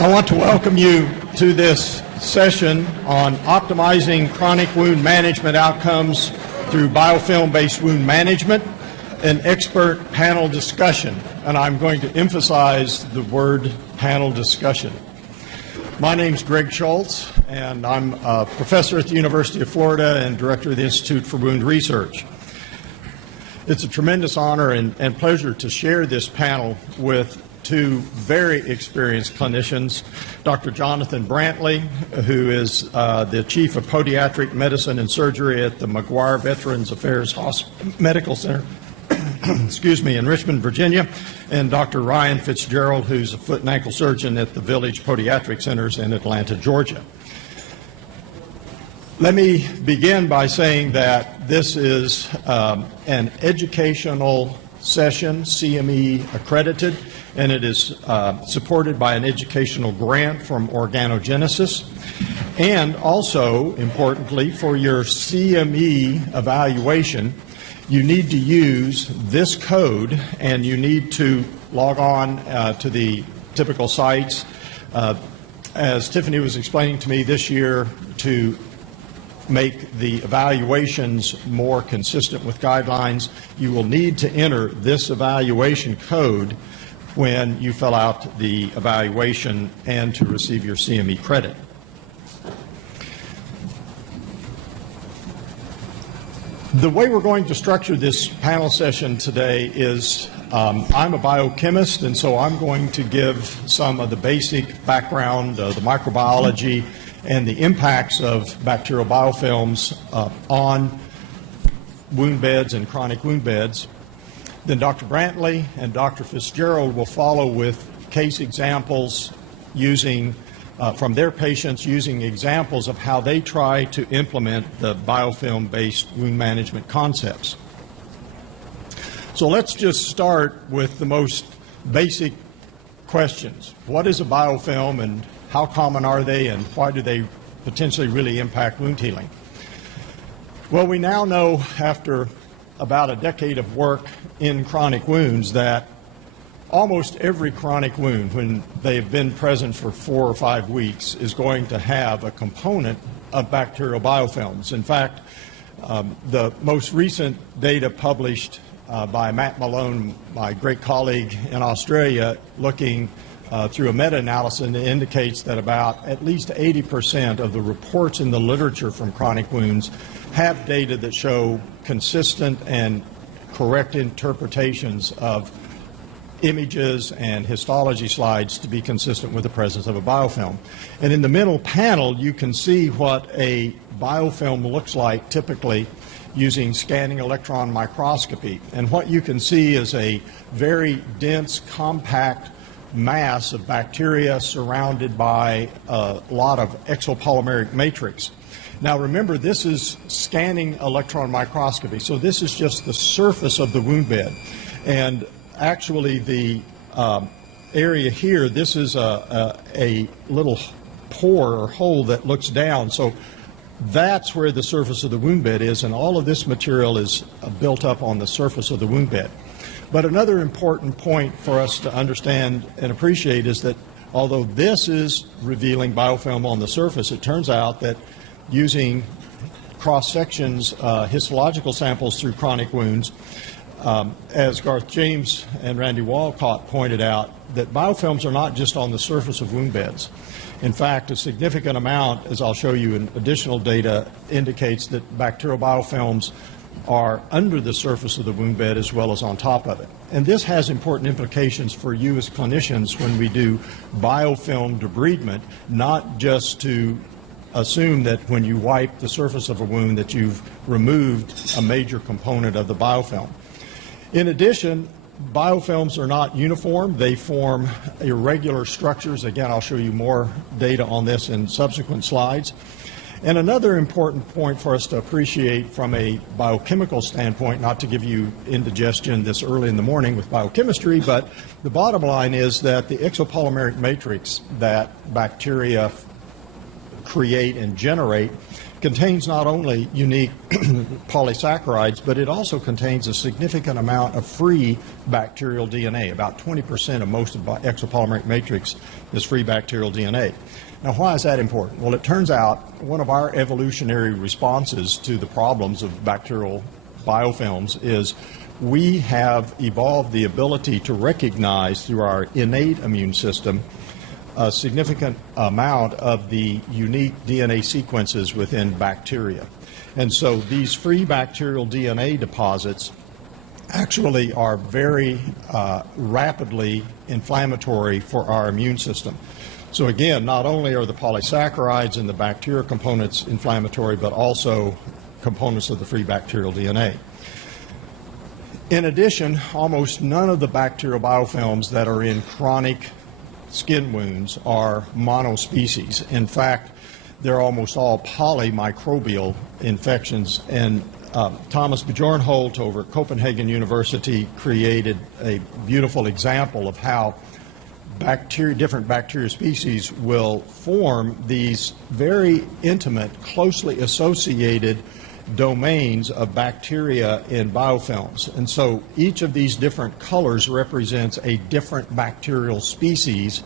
I want to welcome you to this session on optimizing chronic wound management outcomes through biofilm-based wound management, an expert panel discussion. And I'm going to emphasize the word panel discussion. My name's Greg Schultz, and I'm a professor at the University of Florida and director of the Institute for Wound Research. It's a tremendous honor and pleasure to share this panel with two very experienced clinicians, Dr. Jonathan Brantley, who is the Chief of Podiatric Medicine and Surgery at the McGuire Veterans Affairs Medical Center in Richmond, Virginia, and Dr. Ryan Fitzgerald, who's a foot and ankle surgeon at the Village Podiatric Centers in Atlanta, Georgia. Let me begin by saying that this is an educational session, CME accredited, and it is supported by an educational grant from Organogenesis. And also, importantly, for your CME evaluation, you need to use this code, and you need to log on to the typical sites. As Tiffany was explaining to me this year, to make the evaluations more consistent with guidelines, you will need to enter this evaluation code when you fill out the evaluation and to receive your CME credit. The way we're going to structure this panel session today is I'm a biochemist, and so I'm going to give some of the basic background of the microbiology and the impacts of bacterial biofilms on wound beds and chronic wound beds. Then Dr. Brantley and Dr. Fitzgerald will follow with case examples using from their patients, using examples of how they try to implement the biofilm-based wound management concepts. So let's just start with the most basic questions. What is a biofilm, and how common are they, and why do they potentially really impact wound healing? Well, we now know, after about a decade of work in chronic wounds, that almost every chronic wound, when they've been present for 4 or 5 weeks, is going to have a component of bacterial biofilms. In fact, the most recent data published by Matt Malone, my great colleague in Australia, looking through a meta-analysis, indicates that about at least 80% of the reports in the literature from chronic wounds have data that show consistent and correct interpretations of images and histology slides to be consistent with the presence of a biofilm. And in the middle panel, you can see what a biofilm looks like typically using scanning electron microscopy. And what you can see is a very dense, compact mass of bacteria surrounded by a lot of exopolymeric matrix. Now remember, this is scanning electron microscopy, so this is just the surface of the wound bed. And actually the area here, this is a little pore or hole that looks down, so that's where the surface of the wound bed is, and all of this material is built up on the surface of the wound bed. But another important point for us to understand and appreciate is that although this is revealing biofilm on the surface, it turns out that using cross-sections, histological samples through chronic wounds, as Garth James and Randy Walcott pointed out, that biofilms are not just on the surface of wound beds. In fact, a significant amount, as I'll show you in additional data, indicates that bacterial biofilms are under the surface of the wound bed as well as on top of it. And this has important implications for you as clinicians when we do biofilm debridement, not just to assume that when you wipe the surface of a wound that you've removed a major component of the biofilm. In addition, biofilms are not uniform. They form irregular structures. Again, I'll show you more data on this in subsequent slides. And another important point for us to appreciate from a biochemical standpoint, not to give you indigestion this early in the morning with biochemistry, but the bottom line is that the exopolymeric matrix that bacteria create and generate contains not only unique polysaccharides, but it also contains a significant amount of free bacterial DNA. About 20% of most of exopolymeric matrix is free bacterial DNA. Now, why is that important? Well, it turns out one of our evolutionary responses to the problems of bacterial biofilms is we have evolved the ability to recognize through our innate immune system a significant amount of the unique DNA sequences within bacteria. And so these free bacterial DNA deposits actually are very rapidly inflammatory for our immune system. So again, not only are the polysaccharides and the bacterial components inflammatory, but also components of the free bacterial DNA. In addition, almost none of the bacterial biofilms that are in chronic skin wounds are monospecies. In fact, they're almost all polymicrobial infections. And Thomas Bjornholt over at Copenhagen University created a beautiful example of how different bacteria species will form these very intimate, closely associated domains of bacteria in biofilms. And so each of these different colors represents a different bacterial species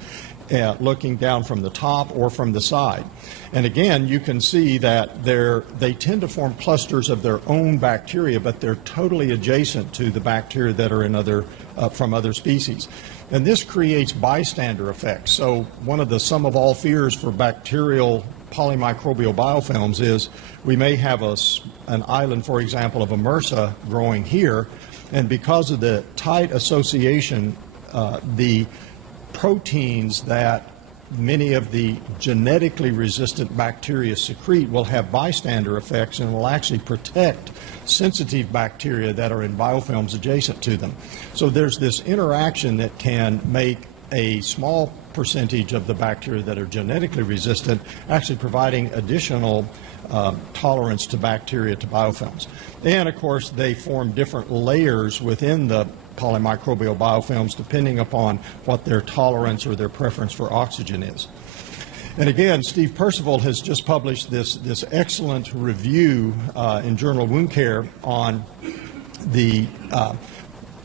looking down from the top or from the side. And again, you can see that they tend to form clusters of their own bacteria, but they're totally adjacent to the bacteria that are in from other species. And this creates bystander effects. So one of the sum of all fears for bacterial polymicrobial biofilms is we may have an island, for example, of a MRSA growing here, and because of the tight association, the proteins that many of the genetically resistant bacteria secrete will have bystander effects and will actually protect sensitive bacteria that are in biofilms adjacent to them. So there's this interaction that can make a small percentage of the bacteria that are genetically resistant actually providing additional tolerance to bacteria, to biofilms. And of course, they form different layers within the polymicrobial biofilms depending upon what their tolerance or their preference for oxygen is. And again, Steve Percival has just published this excellent review in Journal of Wound Care on the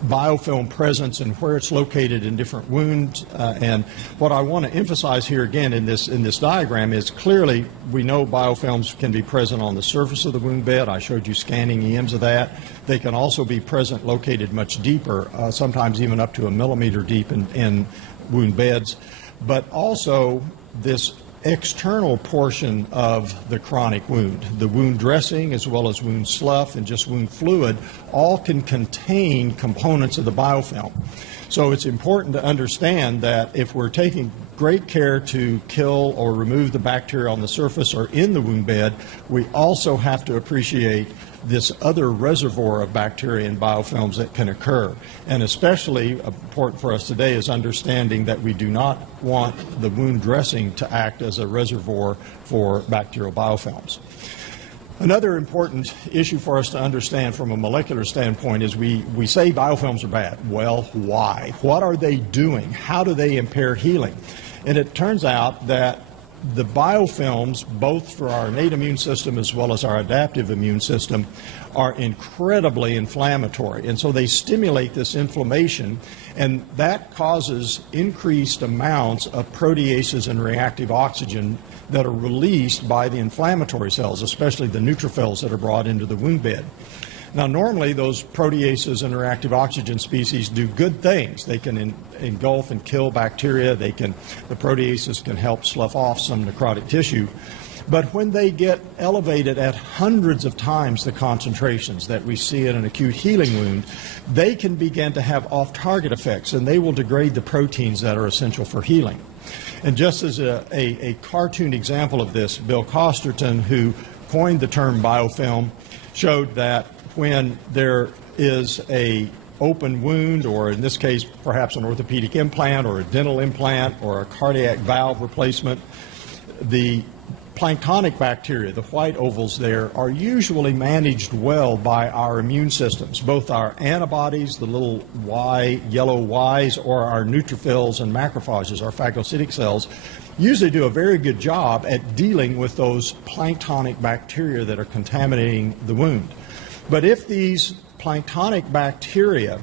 biofilm presence and where it's located in different wounds. And what I want to emphasize here again in this diagram is clearly we know biofilms can be present on the surface of the wound bed. I showed you scanning EMs of that. They can also be present located much deeper, sometimes even up to a millimeter deep in wound beds. But also this external portion of the chronic wound, the wound dressing as well as wound slough and just wound fluid, all can contain components of the biofilm. So it's important to understand that if we're taking great care to kill or remove the bacteria on the surface or in the wound bed, we also have to appreciate this other reservoir of bacteria and biofilms that can occur. And especially important for us today is understanding that we do not want the wound dressing to act as a reservoir for bacterial biofilms. Another important issue for us to understand from a molecular standpoint is we say biofilms are bad. Well, why? What are they doing? How do they impair healing? And it turns out that the biofilms, both for our innate immune system as well as our adaptive immune system, are incredibly inflammatory. And so they stimulate this inflammation, and that causes increased amounts of proteases and reactive oxygen that are released by the inflammatory cells, especially the neutrophils that are brought into the wound bed. Now, normally those proteases and reactive oxygen species do good things. They can engulf and kill bacteria. The proteases can help slough off some necrotic tissue. But when they get elevated at hundreds of times the concentrations that we see in an acute healing wound, they can begin to have off-target effects, and they will degrade the proteins that are essential for healing. And just as a cartoon example of this, Bill Costerton, who coined the term biofilm, showed that when there is a open wound, or in this case perhaps an orthopedic implant or a dental implant or a cardiac valve replacement, the planktonic bacteria, the white ovals there, are usually managed well by our immune systems, both our antibodies, the little yellow Ys, or our neutrophils and macrophages, our phagocytic cells, usually do a very good job at dealing with those planktonic bacteria that are contaminating the wound. But if these planktonic bacteria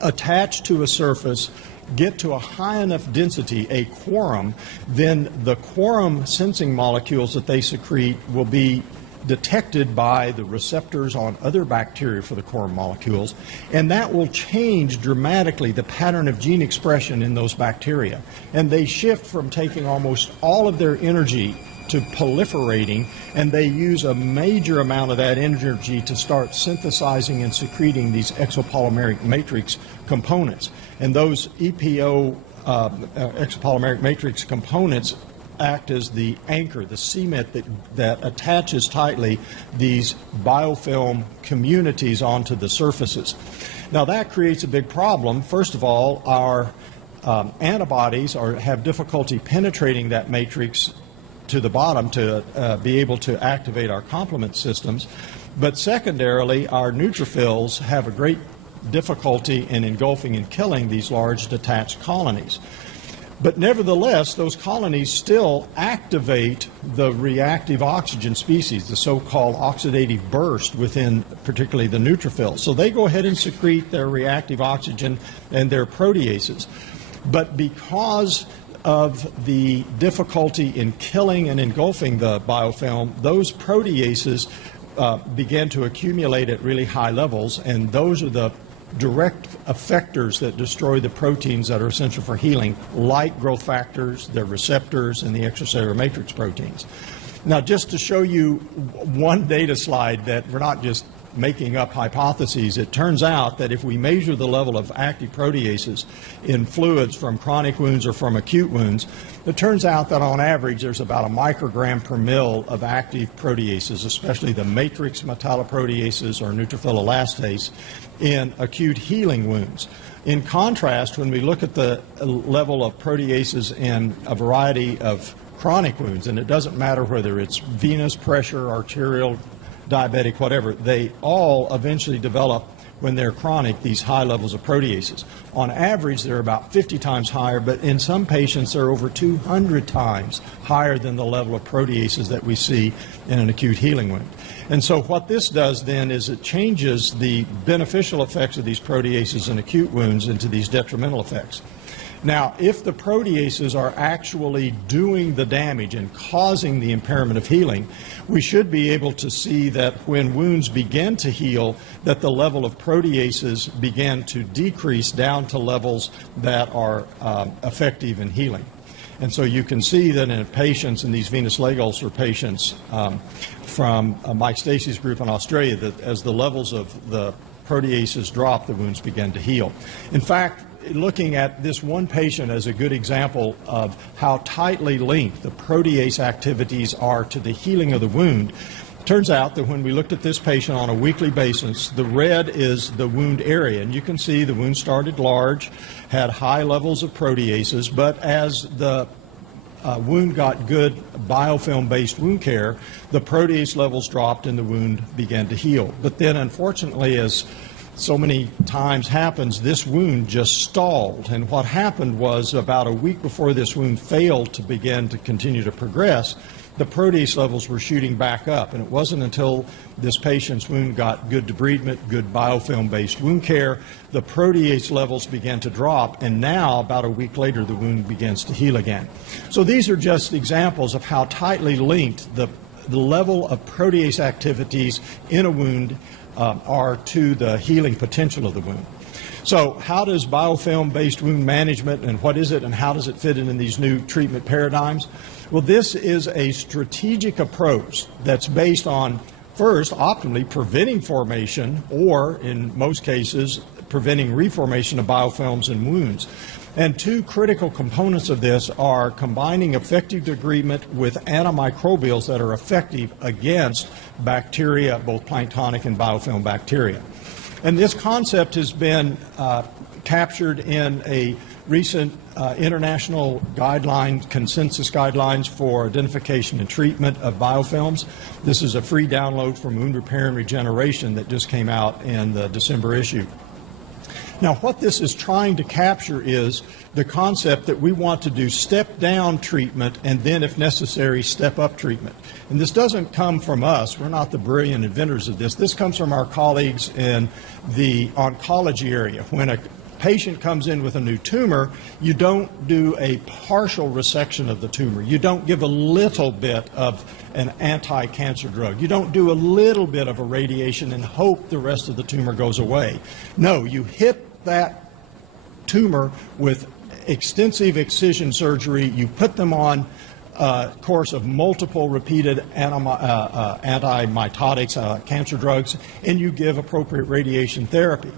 attach to a surface, get to a high enough density, a quorum, then the quorum sensing molecules that they secrete will be detected by the receptors on other bacteria for the quorum molecules, and that will change dramatically the pattern of gene expression in those bacteria. And they shift from taking almost all of their energy to proliferating, and they use a major amount of that energy to start synthesizing and secreting these exopolymeric matrix components. And those EPO exopolymeric matrix components act as the anchor, the cement that attaches tightly these biofilm communities onto the surfaces. Now that creates a big problem. First of all, our antibodies have difficulty penetrating that matrix to the bottom to be able to activate our complement systems. But secondarily, our neutrophils have a great difficulty in engulfing and killing these large detached colonies. But nevertheless, those colonies still activate the reactive oxygen species, the so-called oxidative burst within particularly the neutrophils. So they go ahead and secrete their reactive oxygen and their proteases. But because of the difficulty in killing and engulfing the biofilm, those proteases begin to accumulate at really high levels, and those are the direct effectors that destroy the proteins that are essential for healing, like growth factors, their receptors, and the extracellular matrix proteins. Now, just to show you one data slide that we're not just making up hypotheses, it turns out that if we measure the level of active proteases in fluids from chronic wounds or from acute wounds, it turns out that on average there's about a microgram per mil of active proteases, especially the matrix metalloproteases or neutrophil elastase, in acute healing wounds. In contrast, when we look at the level of proteases in a variety of chronic wounds, and it doesn't matter whether it's venous, pressure, arterial, diabetic, whatever, they all eventually develop, when they're chronic, these high levels of proteases. On average, they're about 50 times higher, but in some patients, they're over 200 times higher than the level of proteases that we see in an acute healing wound. And so what this does then is it changes the beneficial effects of these proteases in acute wounds into these detrimental effects. Now, if the proteases are actually doing the damage and causing the impairment of healing, we should be able to see that when wounds begin to heal, that the level of proteases begin to decrease down to levels that are effective in healing. And so you can see that in patients, in these venous leg ulcer patients from Mike Stacey's group in Australia, that as the levels of the proteases drop, the wounds begin to heal. In fact, looking at this one patient as a good example of how tightly linked the protease activities are to the healing of the wound, turns out that when we looked at this patient on a weekly basis, the red is the wound area, and you can see the wound started large, had high levels of proteases, but as the wound got good biofilm-based wound care, the protease levels dropped and the wound began to heal. But then, unfortunately, as so many times happens, this wound just stalled. And what happened was, about a week before this wound failed to begin to continue to progress, the protease levels were shooting back up. And it wasn't until this patient's wound got good debridement, good biofilm-based wound care, the protease levels began to drop, and now, about a week later, the wound begins to heal again. So these are just examples of how tightly linked the level of protease activities in a wound are to the healing potential of the wound. So how does biofilm-based wound management, and what is it, and how does it fit in these new treatment paradigms? Well, this is a strategic approach that's based on, first, optimally preventing formation, or in most cases, preventing reformation of biofilms in wounds. And two critical components of this are combining effective debridement with antimicrobials that are effective against bacteria, both planktonic and biofilm bacteria. And this concept has been captured in a recent international guidelines, consensus guidelines for identification and treatment of biofilms. This is a free download from Wound Repair and Regeneration that just came out in the December issue. Now, what this is trying to capture is the concept that we want to do step-down treatment and then, if necessary, step-up treatment. And this doesn't come from us. We're not the brilliant inventors of this. This comes from our colleagues in the oncology area. When a patient comes in with a new tumor, you don't do a partial resection of the tumor. You don't give a little bit of an anti-cancer drug. You don't do a little bit of a radiation and hope the rest of the tumor goes away. No, you hit that tumor with extensive excision surgery. You put them on a course of multiple repeated antimitotics, cancer drugs, and you give appropriate radiation therapy.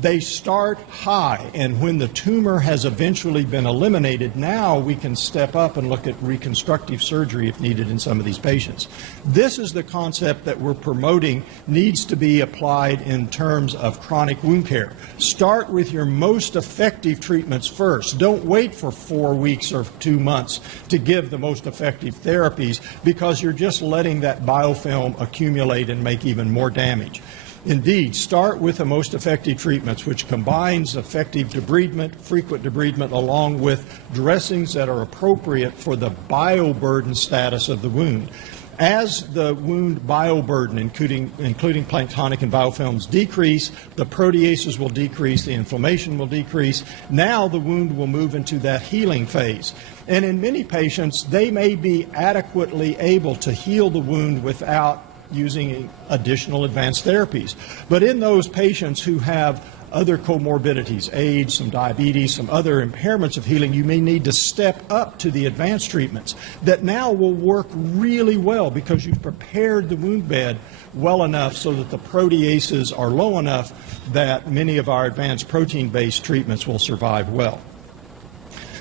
They start high, and when the tumor has eventually been eliminated, now we can step up and look at reconstructive surgery if needed in some of these patients. This is the concept that we're promoting needs to be applied in terms of chronic wound care. Start with your most effective treatments first. Don't wait for 4 weeks or 2 months to give the most effective therapies, because you're just letting that biofilm accumulate and make even more damage. Indeed, start with the most effective treatments, which combines effective debridement, frequent debridement, along with dressings that are appropriate for the bioburden status of the wound. As the wound bioburden, including planktonic and biofilms, decrease, the proteases will decrease, the inflammation will decrease. Now the wound will move into that healing phase. And in many patients, they may be adequately able to heal the wound without using additional advanced therapies. But in those patients who have other comorbidities, age, some diabetes, some other impairments of healing, you may need to step up to the advanced treatments that now will work really well because you've prepared the wound bed well enough so that the proteases are low enough that many of our advanced protein-based treatments will survive well.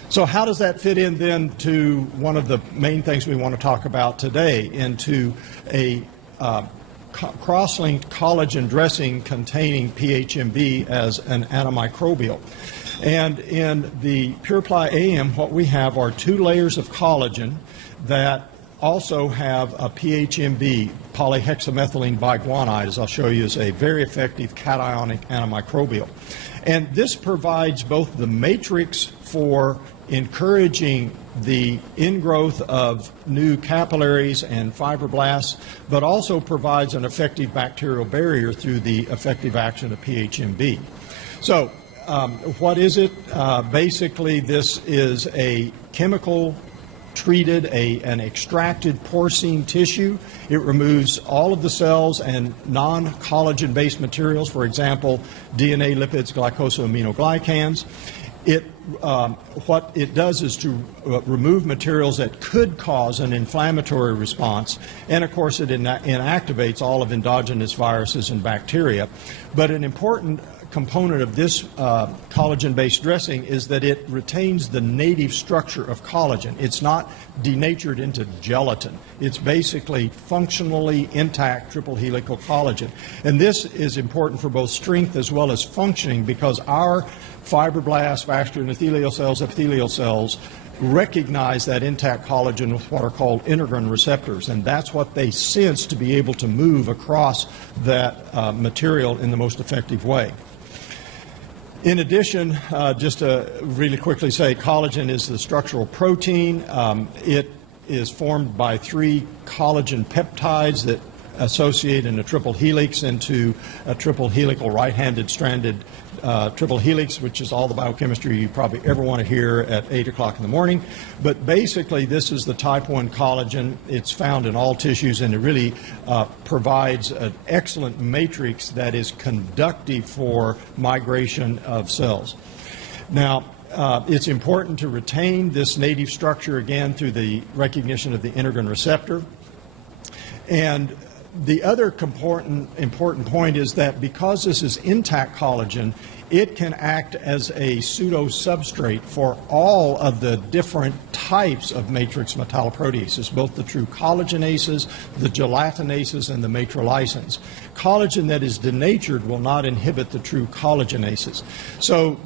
So how does that fit in then to one of the main things we want to talk about today, into a cross-linked collagen dressing containing PHMB as an antimicrobial? And in the Purified AM, what we have are 2 layers of collagen that also have a PHMB, polyhexamethylene biguanide, as I'll show you, is a very effective cationic antimicrobial. And this provides both the matrix for encouraging the ingrowth of new capillaries and fibroblasts, but also provides an effective bacterial barrier through the effective action of PHMB. So what is it? Basically, this is a chemical treated, an extracted porcine tissue. It removes all of the cells and non-collagen based materials, for example, DNA, lipids, glycosaminoglycans. What it does is to remove materials that could cause an inflammatory response, and of course it inactivates all of endogenous viruses and bacteria. But an important component of this collagen-based dressing is that it retains the native structure of collagen. It's not denatured into gelatin. It's basically functionally intact triple helical collagen. And this is important for both strength as well as functioning, because our fibroblasts, vascular endothelial cells, epithelial cells recognize that intact collagen with what are called integrin receptors, and that's what they sense to be able to move across that material in the most effective way. In addition, just to really quickly say, collagen is the structural protein. It is formed by 3 collagen peptides that associate in a triple helix into a triple helical right-handed stranded triple helix, which is all the biochemistry you probably ever want to hear at 8 o'clock in the morning. But basically, this is the type 1 collagen. It's found in all tissues, and it really provides an excellent matrix that is conductive for migration of cells. Now, it's important to retain this native structure, again, through the recognition of the integrin receptor. And the other important point is that because this is intact collagen, it can act as a pseudo-substrate for all of the different types of matrix metalloproteases, both the true collagenases, the gelatinases, and the matrolysins. Collagen that is denatured will not inhibit the true collagenases. So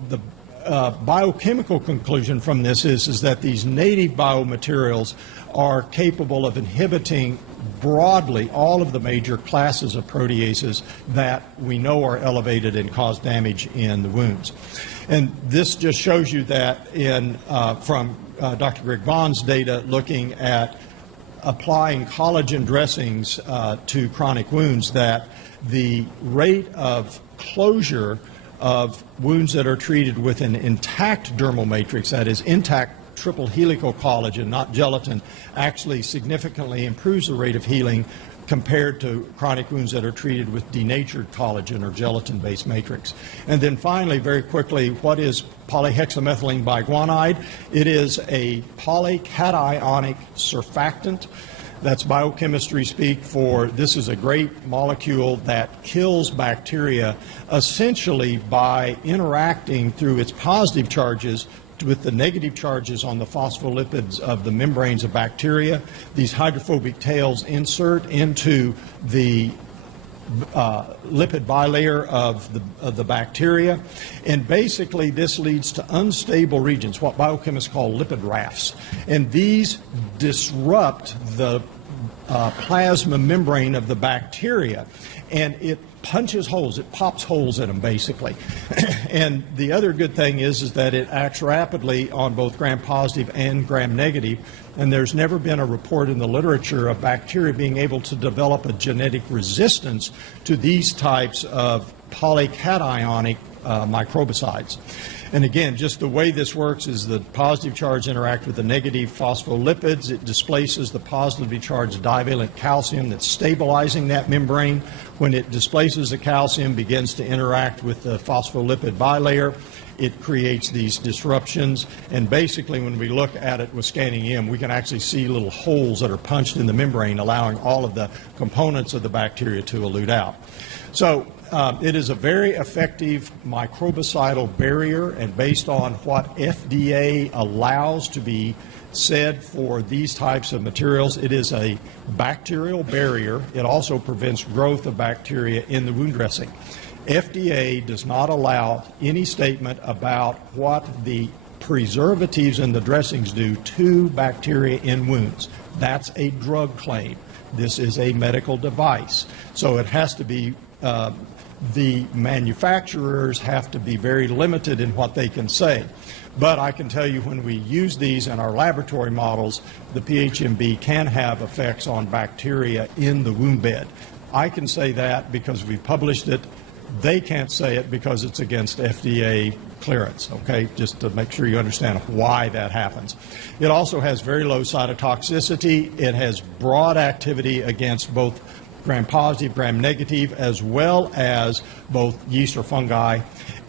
biochemical conclusion from this is that these native biomaterials are capable of inhibiting broadly all of the major classes of proteases that we know are elevated and cause damage in the wounds. And this just shows you that from Dr. Greg Bond's data looking at applying collagen dressings to chronic wounds, that the rate of closure of wounds that are treated with an intact dermal matrix, that is intact triple helical collagen, not gelatin, actually significantly improves the rate of healing compared to chronic wounds that are treated with denatured collagen or gelatin-based matrix. And then finally, very quickly, what is polyhexamethylene biguanide? It is a polycationic surfactant. That's biochemistry speak for this is a great molecule that kills bacteria essentially by interacting through its positive charges with the negative charges on the phospholipids of the membranes of bacteria. These hydrophobic tails insert into the lipid bilayer of the bacteria, and basically this leads to unstable regions, what biochemists call lipid rafts, and these disrupt the plasma membrane of the bacteria, and it punches holes, it pops holes in them basically. And the other good thing is that it acts rapidly on both gram-positive and gram-negative, and there's never been a report in the literature of bacteria being able to develop a genetic resistance to these types of polycationic microbicides. And again, just the way this works is the positive charge interact with the negative phospholipids. It displaces the positively charged divalent calcium that's stabilizing that membrane. When it displaces the calcium, begins to interact with the phospholipid bilayer. It creates these disruptions, and basically when we look at it with scanning EM, we can actually see little holes that are punched in the membrane, allowing all of the components of the bacteria to elute out. So it is a very effective microbicidal barrier, and based on what FDA allows to be said for these types of materials, it is a bacterial barrier. It also prevents growth of bacteria in the wound dressing. FDA does not allow any statement about what the preservatives in the dressings do to bacteria in wounds. That's a drug claim. This is a medical device. So it has to be, the manufacturers have to be very limited in what they can say. But I can tell you when we use these in our laboratory models, the PHMB can have effects on bacteria in the wound bed. I can say that because we published it. They can't say it because it's against FDA clearance, okay, just to make sure you understand why that happens. It also has very low cytotoxicity. It has broad activity against both gram-positive, gram-negative, as well as both yeast or fungi,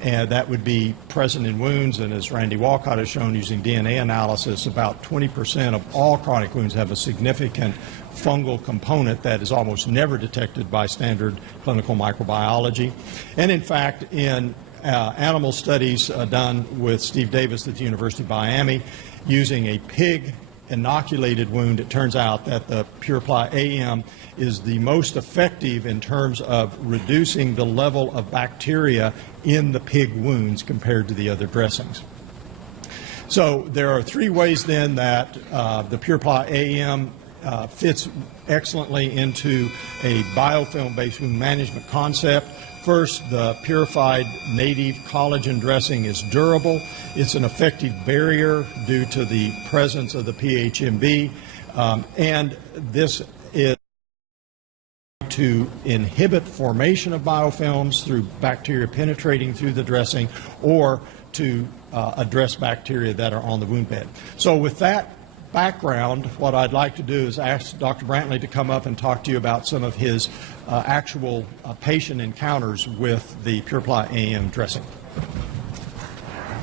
and that would be present in wounds. And as Randy Walcott has shown using DNA analysis, about 20% of all chronic wounds have a significant fungal component that is almost never detected by standard clinical microbiology. And in fact, in animal studies done with Steve Davis at the University of Miami, using a pig inoculated wound, it turns out that the Purified AM is the most effective in terms of reducing the level of bacteria in the pig wounds compared to the other dressings. So there are three ways then that the Purified AM fits excellently into a biofilm-based wound management concept. First, the purified native collagen dressing is durable. It's an effective barrier due to the presence of the PHMB, and this is to inhibit formation of biofilms through bacteria penetrating through the dressing, or to address bacteria that are on the wound bed. So with that background, what I'd like to do is ask Dr. Brantley to come up and talk to you about some of his actual patient encounters with the Purified AM dressing.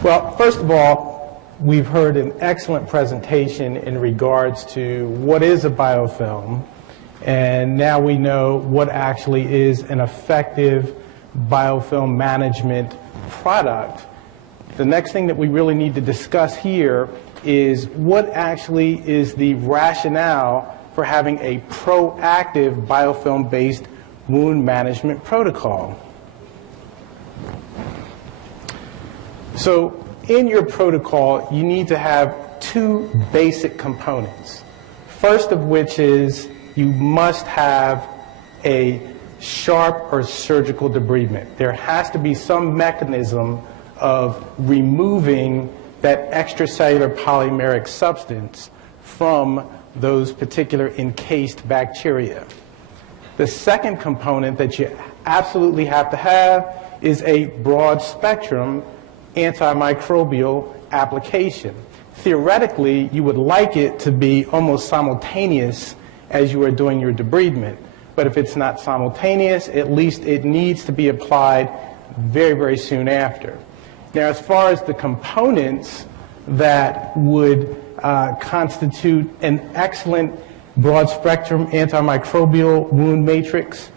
Well, first of all, we've heard an excellent presentation in regards to what is a biofilm, and now we know what actually is an effective biofilm management product. The next thing that we really need to discuss here is what actually is the rationale for having a proactive biofilm-based wound management protocol. So in your protocol, you need to have two basic components. First of which is you must have a sharp or surgical debridement. There has to be some mechanism of removing that extracellular polymeric substance from those particular encased bacteria. The second component that you absolutely have to have is a broad spectrum antimicrobial application. Theoretically, you would like it to be almost simultaneous as you are doing your debridement. But if it's not simultaneous, at least it needs to be applied very, very soon after. Now, as far as the components that would constitute an excellent broad-spectrum antimicrobial wound matrix,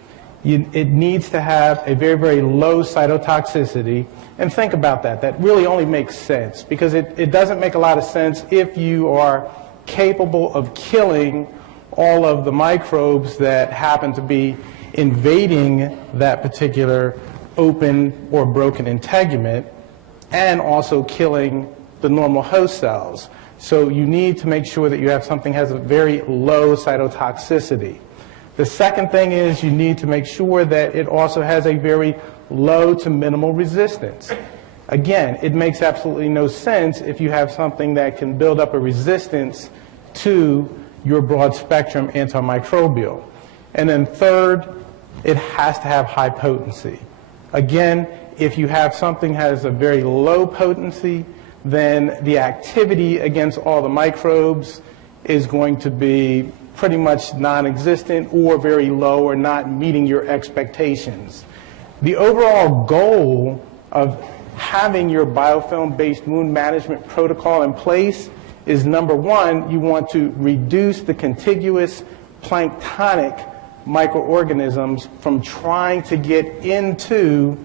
it needs to have a very, very low cytotoxicity. And think about that. That really only makes sense, because it doesn't make a lot of sense if you are capable of killing all of the microbes that happen to be invading that particular open or broken integument, and also killing the normal host cells. So you need to make sure that you have something that has a very low cytotoxicity. The second thing is you need to make sure that it also has a very low to minimal resistance. Again, it makes absolutely no sense if you have something that can build up a resistance to your broad spectrum antimicrobial. And then third, it has to have high potency. Again, if you have something that has a very low potency, then the activity against all the microbes is going to be pretty much non-existent or very low or not meeting your expectations. The overall goal of having your biofilm-based wound management protocol in place is, number one, you want to reduce the contiguous planktonic microorganisms from trying to get into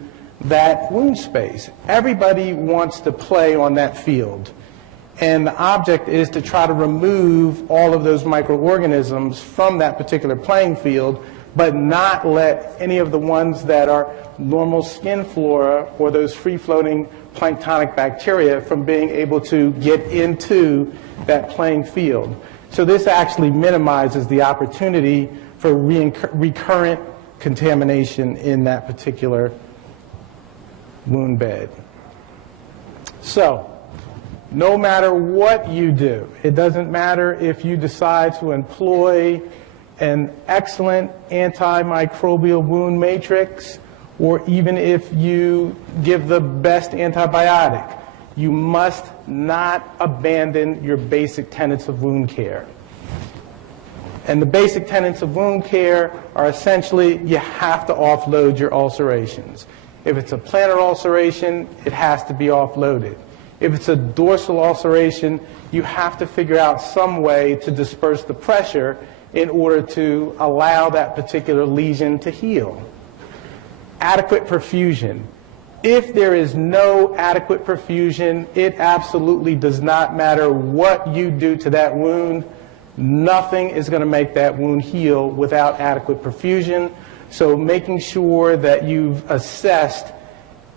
that wound space. Everybody wants to play on that field. And the object is to try to remove all of those microorganisms from that particular playing field, but not let any of the ones that are normal skin flora or those free-floating planktonic bacteria from being able to get into that playing field. So this actually minimizes the opportunity for recurrent contamination in that particular wound bed. So, no matter what you do, it doesn't matter if you decide to employ an excellent antimicrobial wound matrix, or even if you give the best antibiotic, you must not abandon your basic tenets of wound care. And the basic tenets of wound care are essentially you have to offload your ulcerations. If it's a plantar ulceration, it has to be offloaded. If it's a dorsal ulceration, you have to figure out some way to disperse the pressure in order to allow that particular lesion to heal. Adequate perfusion. If there is no adequate perfusion, it absolutely does not matter what you do to that wound. Nothing is going to make that wound heal without adequate perfusion. So making sure that you've assessed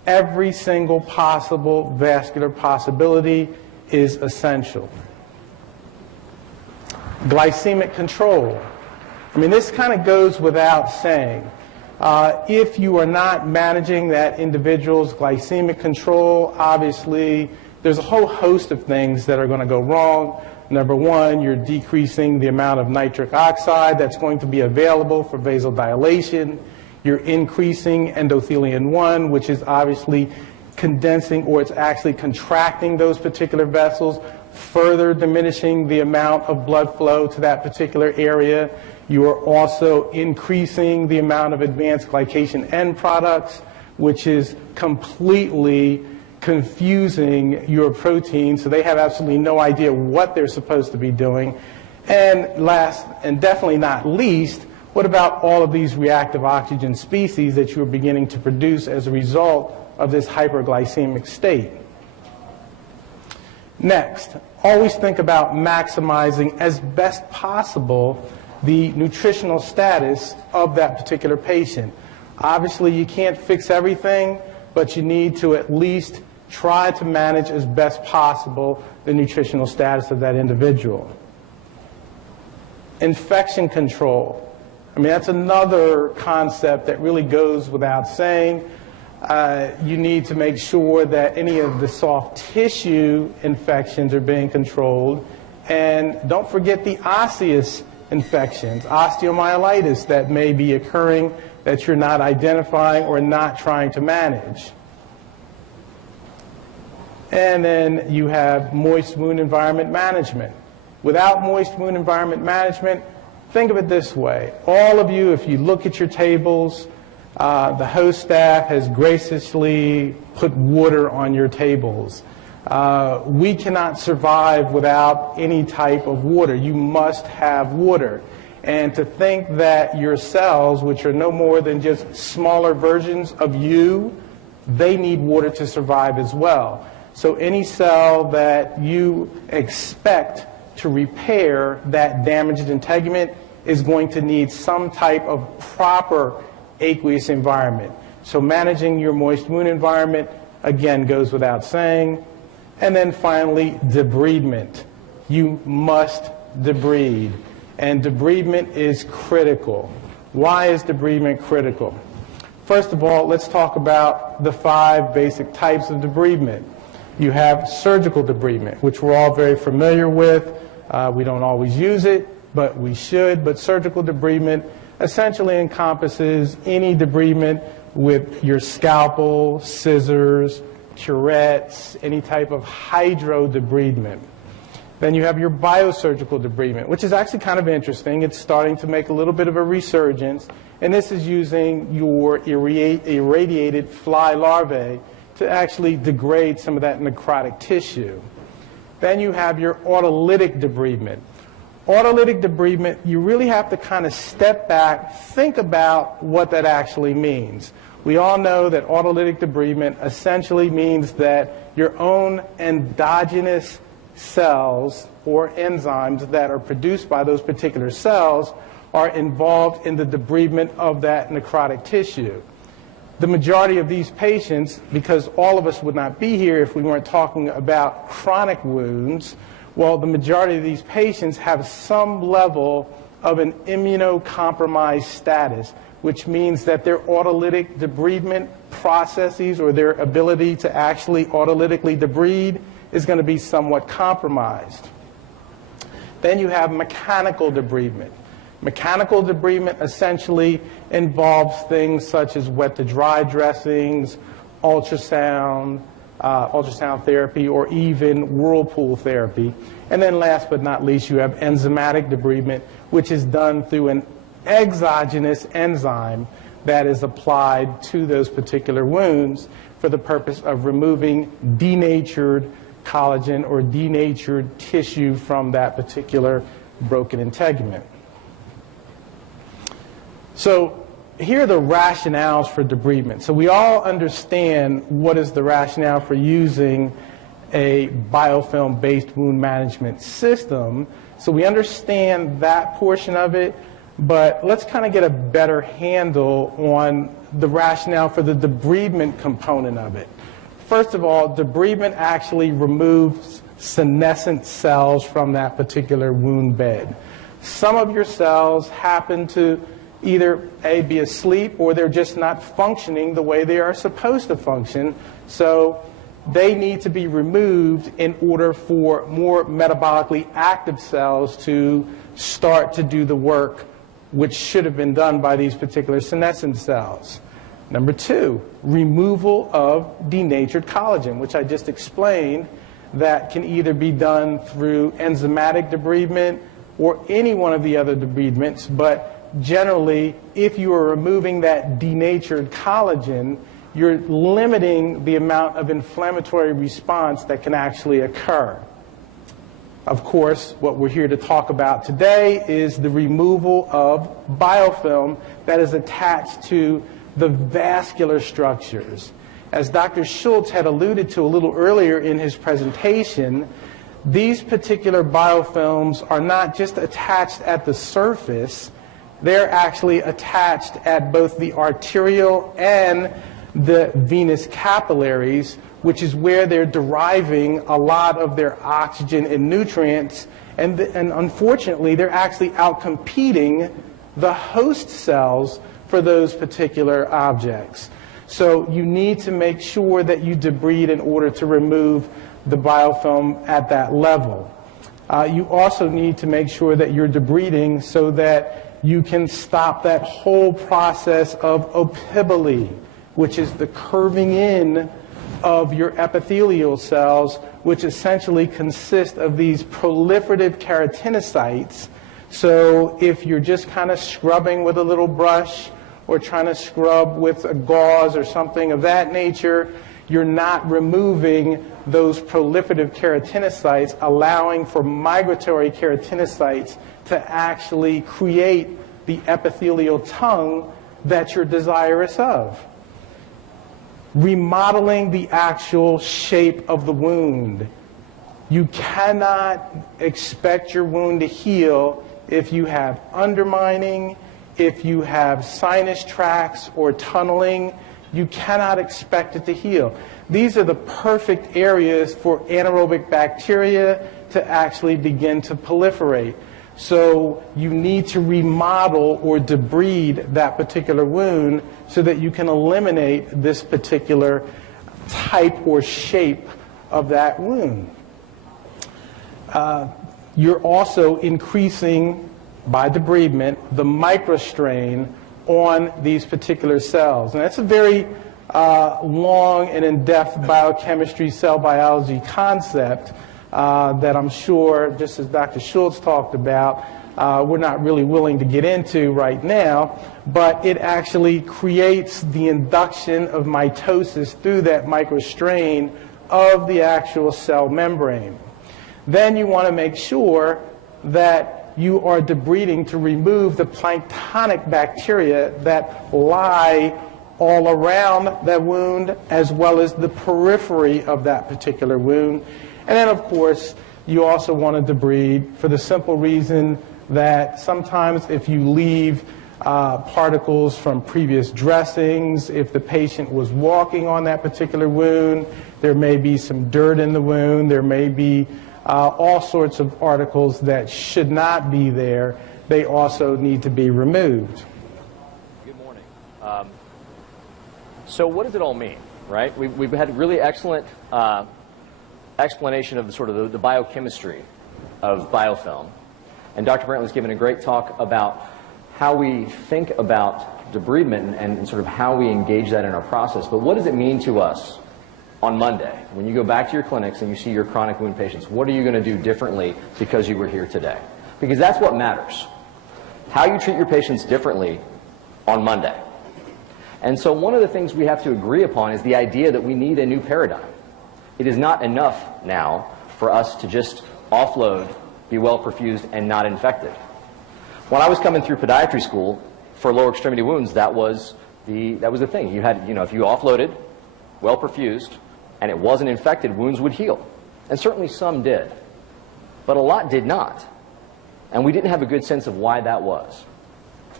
every single possible vascular possibility is essential. Glycemic control. I mean, this kind of goes without saying. If you are not managing that individual's glycemic control, obviously there's a whole host of things that are going to go wrong. Number one, you're decreasing the amount of nitric oxide that's going to be available for vasodilation. You're increasing endothelin-1, which is obviously condensing, or it's actually contracting those particular vessels, further diminishing the amount of blood flow to that particular area. You are also increasing the amount of advanced glycation end products, which is completely confusing your protein, so they have absolutely no idea what they're supposed to be doing. And last, and definitely not least, what about all of these reactive oxygen species that you're beginning to produce as a result of this hyperglycemic state? Next, always think about maximizing as best possible the nutritional status of that particular patient. Obviously, you can't fix everything, but you need to at least try to manage as best possible the nutritional status of that individual. Infection control. I mean, that's another concept that really goes without saying. You need to make sure that any of the soft tissue infections are being controlled. And don't forget the osseous infections, osteomyelitis that may be occurring that you're not identifying or not trying to manage. And then you have moist wound environment management. Without moist wound environment management, think of it this way. All of you, if you look at your tables, the host staff has graciously put water on your tables. We cannot survive without any type of water. You must have water. And to think that your cells, which are no more than just smaller versions of you, they need water to survive as well. So any cell that you expect to repair that damaged integument is going to need some type of proper aqueous environment. So managing your moist wound environment, again, goes without saying. And then finally, debridement. You must debride. And debridement is critical. Why is debridement critical? First of all, let's talk about the 5 basic types of debridement. You have surgical debridement, which we're all very familiar with. We don't always use it, but we should. But surgical debridement essentially encompasses any debridement with your scalpel, scissors, curettes, any type of hydro debridement. Then you have your biosurgical debridement, which is actually kind of interesting. It's starting to make a little bit of a resurgence. And this is using your irradiated fly larvae to actually degrade some of that necrotic tissue. Then you have your autolytic debridement. Autolytic debridement, you really have to kind of step back, think about what that actually means. We all know that autolytic debridement essentially means that your own endogenous cells or enzymes that are produced by those particular cells are involved in the debridement of that necrotic tissue. The majority of these patients, because all of us would not be here if we weren't talking about chronic wounds, well, the majority of these patients have some level of an immunocompromised status, which means that their autolytic debridement processes or their ability to actually autolytically debride is going to be somewhat compromised. Then you have mechanical debridement. Mechanical debridement essentially involves things such as wet to dry dressings, ultrasound therapy, or even whirlpool therapy. And then last but not least, you have enzymatic debridement, which is done through an exogenous enzyme that is applied to those particular wounds for the purpose of removing denatured collagen or denatured tissue from that particular broken integument. So here are the rationales for debridement. So we all understand what is the rationale for using a biofilm-based wound management system. So we understand that portion of it, but let's kind of get a better handle on the rationale for the debridement component of it. First of all, debridement actually removes senescent cells from that particular wound bed. Some of your cells happen to either A, be asleep, or they're just not functioning the way they are supposed to function. So they need to be removed in order for more metabolically active cells to start to do the work which should have been done by these particular senescent cells. Number 2, removal of denatured collagen, which I just explained, that can either be done through enzymatic debridement or any one of the other debridements, but generally, if you are removing that denatured collagen, you're limiting the amount of inflammatory response that can actually occur. Of course, what we're here to talk about today is the removal of biofilm that is attached to the vascular structures. As Dr. Schultz had alluded to a little earlier in his presentation, these particular biofilms are not just attached at the surface, they're actually attached at both the arterial and the venous capillaries, which is where they're deriving a lot of their oxygen and nutrients, and unfortunately they're actually outcompeting the host cells for those particular objects. So you need to make sure that you debride in order to remove the biofilm at that level. You also need to make sure that you're debriding so that you can stop that whole process of opibole, which is the curving in of your epithelial cells, which essentially consist of these proliferative keratinocytes. So if you're just kind of scrubbing with a little brush or trying to scrub with a gauze or something of that nature, you're not removing those proliferative keratinocytes, allowing for migratory keratinocytes to actually create the epithelial tongue that you're desirous of. Remodeling the actual shape of the wound. You cannot expect your wound to heal if you have undermining, if you have sinus tracts or tunneling. You cannot expect it to heal. These are the perfect areas for anaerobic bacteria to actually begin to proliferate. So you need to remodel or debride that particular wound so that you can eliminate this particular type or shape of that wound. You're also increasing, by debridement, the microstrain on these particular cells. And that's a very long and in-depth biochemistry, cell biology concept that I'm sure, just as Dr. Schultz talked about, we're not really willing to get into right now, but it actually creates the induction of mitosis through that microstrain of the actual cell membrane. Then you want to make sure that you are debriding to remove the planktonic bacteria that lie all around that wound, as well as the periphery of that particular wound. And then, of course, you also want to debride for the simple reason that sometimes if you leave particles from previous dressings, if the patient was walking on that particular wound, there may be some dirt in the wound, there may be all sorts of articles that should not be there. They also need to be removed. Good morning. So what does it all mean, right? We've had really excellent explanation of the biochemistry of biofilm. And Dr. Brantley's given a great talk about how we think about debridement and sort of how we engage that in our process. But what does it mean to us on Monday, when you go back to your clinics and you see your chronic wound patients? What are you going to do differently because you were here today? Because that's what matters. How you treat your patients differently on Monday. And so one of the things we have to agree upon is the idea that we need a new paradigm. It is not enough now for us to just offload, be well perfused, and not infected. When I was coming through podiatry school for lower extremity wounds, that was the thing. You had, if you offloaded, well perfused, and it wasn't infected, wounds would heal. And certainly some did. But a lot did not. And we didn't have a good sense of why that was.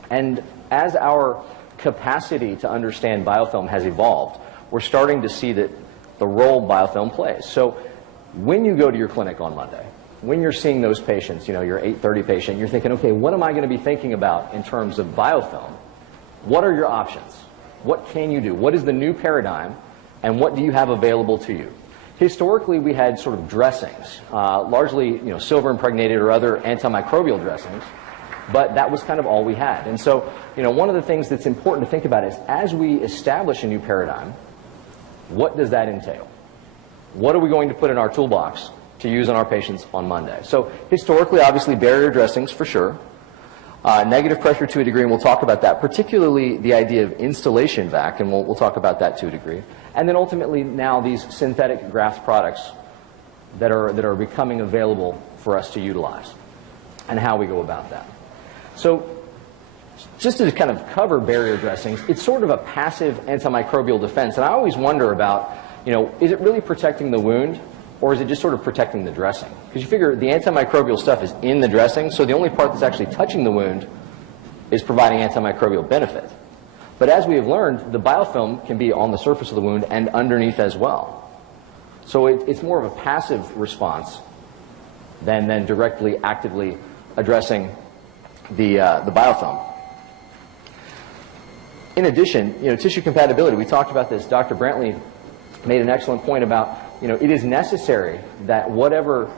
And as our capacity to understand biofilm has evolved, we're starting to see that the role biofilm plays. So when you go to your clinic on Monday, when you're seeing those patients, your 8:30 patient, you're thinking, okay, what am I going to be thinking about in terms of biofilm? What are your options? What can you do? What is the new paradigm? And what do you have available to you? Historically, we had sort of dressings, largely silver impregnated or other antimicrobial dressings, but that was kind of all we had. And so, one of the things that's important to think about is as we establish a new paradigm, what does that entail? What are we going to put in our toolbox to use on our patients on Monday? So historically, obviously, barrier dressings for sure. Negative pressure to a degree, and we'll talk about that, particularly the idea of installation vac, and we'll talk about that to a degree. And then ultimately now these synthetic graft products that are becoming available for us to utilize and how we go about that. So just to kind of cover barrier dressings, it's sort of a passive antimicrobial defense. And I always wonder about, is it really protecting the wound or is it just sort of protecting the dressing? Because you figure the antimicrobial stuff is in the dressing, so the only part that's actually touching the wound is providing antimicrobial benefit. But as we have learned, the biofilm can be on the surface of the wound and underneath as well. So it's more of a passive response than directly, actively addressing the biofilm. In addition, tissue compatibility, we talked about this. Dr. Brantley made an excellent point about, it is necessary that whatever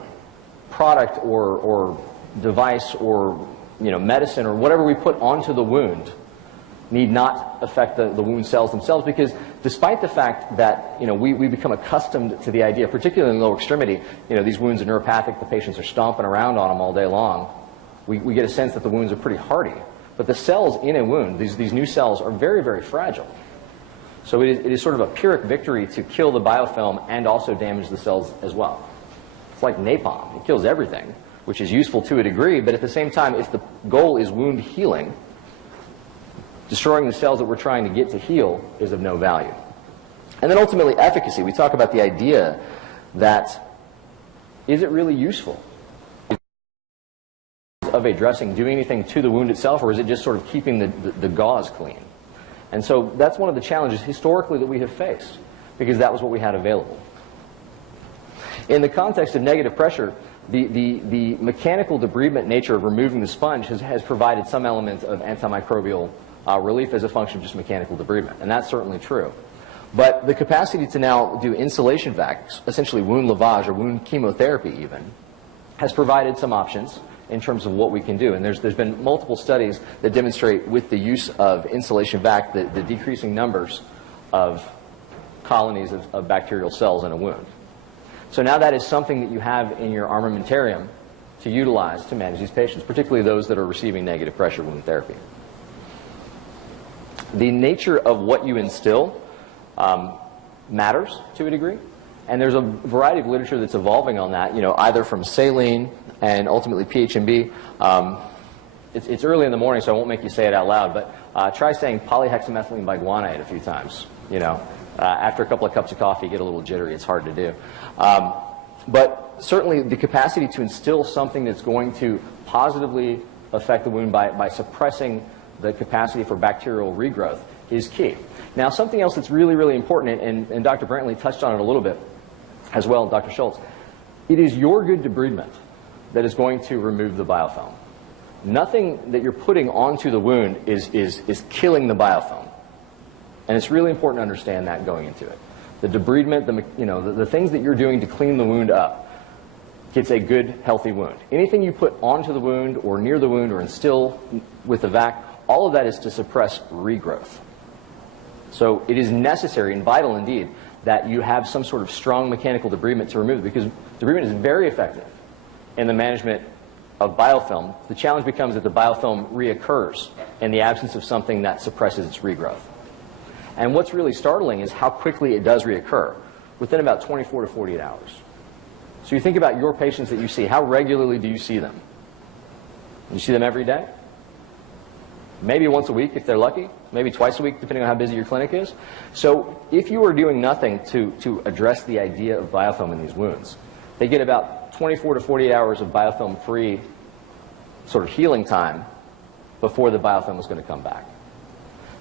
product or device or, medicine or whatever we put onto the wound need not affect the wound cells themselves, because despite the fact that, we become accustomed to the idea, particularly in the lower extremity, these wounds are neuropathic, the patients are stomping around on them all day long, we get a sense that the wounds are pretty hardy. But the cells in a wound, these new cells, are very, very fragile. So it is sort of a Pyrrhic victory to kill the biofilm and also damage the cells as well. It's like napalm. It kills everything, which is useful to a degree, but at the same time, if the goal is wound healing, destroying the cells that we're trying to get to heal is of no value. And then ultimately, efficacy. We talk about the idea that, is it really useful? Of a dressing doing anything to the wound itself, or is it just sort of keeping the gauze clean? And so that's one of the challenges historically that we have faced, because that was what we had available. In the context of negative pressure, the mechanical debridement nature of removing the sponge has provided some element of antimicrobial relief as a function of just mechanical debridement, and that's certainly true. But the capacity to now do insulation vacs, essentially wound lavage or wound chemotherapy even, has provided some options in terms of what we can do. And there's been multiple studies that demonstrate with the use of insulation vac the decreasing numbers of colonies of bacterial cells in a wound. So now that is something that you have in your armamentarium to utilize to manage these patients, particularly those that are receiving negative pressure wound therapy. The nature of what you instill matters to a degree, and there's a variety of literature that's evolving on that, either from saline and ultimately PHMB. It's early in the morning, so I won't make you say it out loud, but try saying polyhexamethylene biguanide a few times. After a couple of cups of coffee, you get a little jittery. It's hard to do. But certainly the capacity to instill something that's going to positively affect the wound by suppressing the capacity for bacterial regrowth is key. Now, something else that's really, really important, and Dr. Brantley touched on it a little bit as well, Dr. Schultz, it is your good debridement that is going to remove the biofilm. Nothing that you're putting onto the wound is killing the biofilm. And it's really important to understand that going into it. The debridement, the things that you're doing to clean the wound up gets a good, healthy wound. Anything you put onto the wound or near the wound or instill with the vac, all of that is to suppress regrowth. So it is necessary and vital indeed that you have some sort of strong mechanical debridement to remove it, because debridement is very effective in the management of biofilm. The challenge becomes that the biofilm reoccurs in the absence of something that suppresses its regrowth. And what's really startling is how quickly it does reoccur, within about 24 to 48 hours. So you think about your patients that you see. How regularly do you see them? You see them every day? Maybe once a week if they're lucky, maybe twice a week depending on how busy your clinic is. So if you are doing nothing to address the idea of biofilm in these wounds, they get about 24 to 48 hours of biofilm-free sort of healing time before the biofilm is going to come back.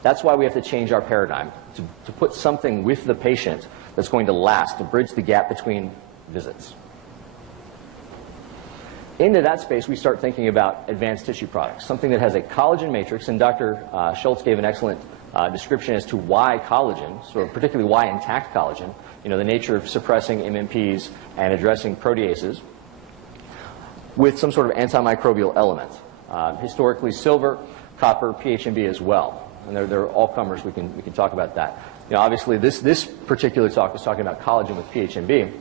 That's why we have to change our paradigm, to put something with the patient that's going to last, to bridge the gap between visits. Into that space, we start thinking about advanced tissue products, something that has a collagen matrix, and Dr. Schultz gave an excellent description as to why collagen, so particularly why intact collagen, the nature of suppressing MMPs and addressing proteases with some sort of antimicrobial element. Historically, silver, copper, PHMB as well. And they're all comers. We can talk about that. Obviously, this particular talk is talking about collagen with PHMB.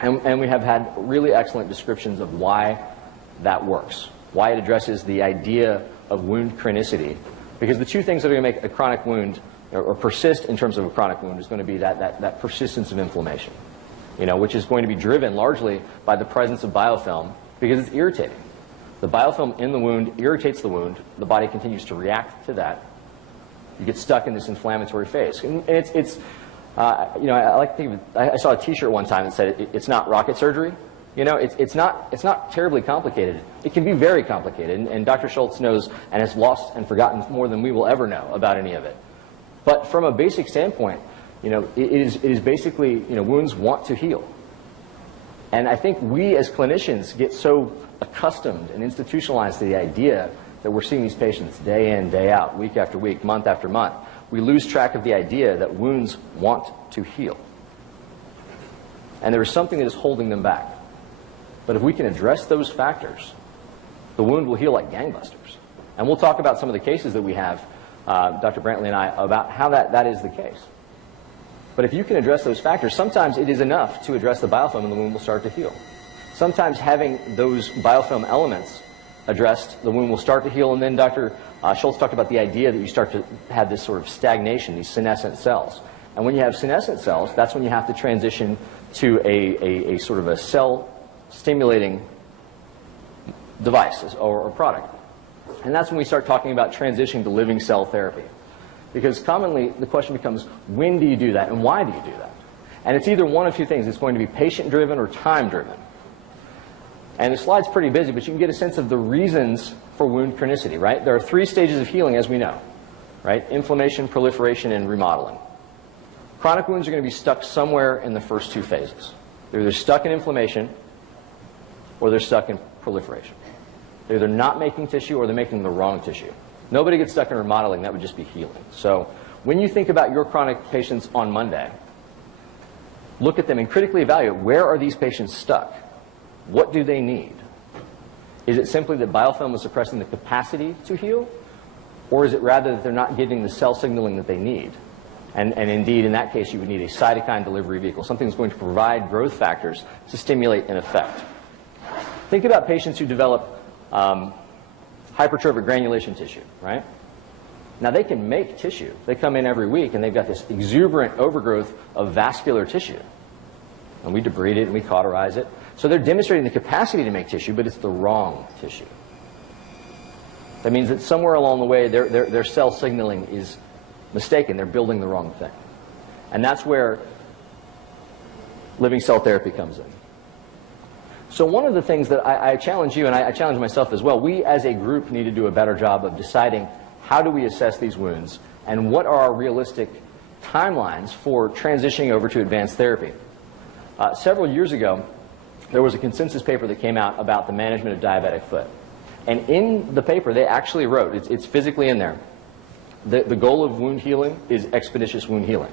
And we have had really excellent descriptions of why that works, why it addresses the idea of wound chronicity. Because the two things that are going to make a chronic wound, or persist in terms of a chronic wound, is going to be that persistence of inflammation, which is going to be driven largely by the presence of biofilm, because it's irritating. The biofilm in the wound irritates the wound. The body continues to react to that. You get stuck in this inflammatory phase. And I like to think of it, I saw a T-shirt one time that said it's not rocket surgery. It's not terribly complicated. It can be very complicated, and Dr. Schultz knows and has lost and forgotten more than we will ever know about any of it. But from a basic standpoint, it is basically, wounds want to heal. And I think we as clinicians get so accustomed and institutionalized to the idea that we're seeing these patients day in, day out, week after week, month after month. We lose track of the idea that wounds want to heal. And there is something that is holding them back. But if we can address those factors, the wound will heal like gangbusters. And we'll talk about some of the cases that we have, Dr. Brantley and I, about how that is the case. But if you can address those factors, sometimes it is enough to address the biofilm and the wound will start to heal. Sometimes having those biofilm elements addressed, the wound will start to heal. And then Dr. Schultz talked about the idea that you start to have this sort of stagnation, these senescent cells. And when you have senescent cells, that's when you have to transition to a sort of a cell-stimulating device or product. And that's when we start talking about transitioning to living cell therapy. Because commonly the question becomes, when do you do that and why do you do that? And it's either one of two things. It's going to be patient-driven or time-driven. And the slide's pretty busy, but you can get a sense of the reasons for wound chronicity, right? There are 3 stages of healing, as we know, right? Inflammation, proliferation, and remodeling. Chronic wounds are going to be stuck somewhere in the first 2 phases. They're either stuck in inflammation or they're stuck in proliferation. They're either not making tissue or they're making the wrong tissue. Nobody gets stuck in remodeling. That would just be healing. So when you think about your chronic patients on Monday, look at them and critically evaluate, where are these patients stuck? What do they need? Is it simply that biofilm is suppressing the capacity to heal? Or is it rather that they're not getting the cell signaling that they need? And indeed, in that case, you would need a cytokine delivery vehicle, something that's going to provide growth factors to stimulate an effect. Think about patients who develop hypertrophic granulation tissue, right? Now, they can make tissue. They come in every week, and they've got this exuberant overgrowth of vascular tissue. And we debride it, and we cauterize it. So they're demonstrating the capacity to make tissue, but it's the wrong tissue. That means that somewhere along the way, their cell signaling is mistaken. They're building the wrong thing. And that's where living cell therapy comes in. So one of the things that I challenge you, and I challenge myself as well, we as a group need to do a better job of deciding how do we assess these wounds and what are our realistic timelines for transitioning over to advanced therapy. Several years ago, there was a consensus paper that came out about the management of diabetic foot. And in the paper, they actually wrote, it's physically in there, the goal of wound healing is expeditious wound healing,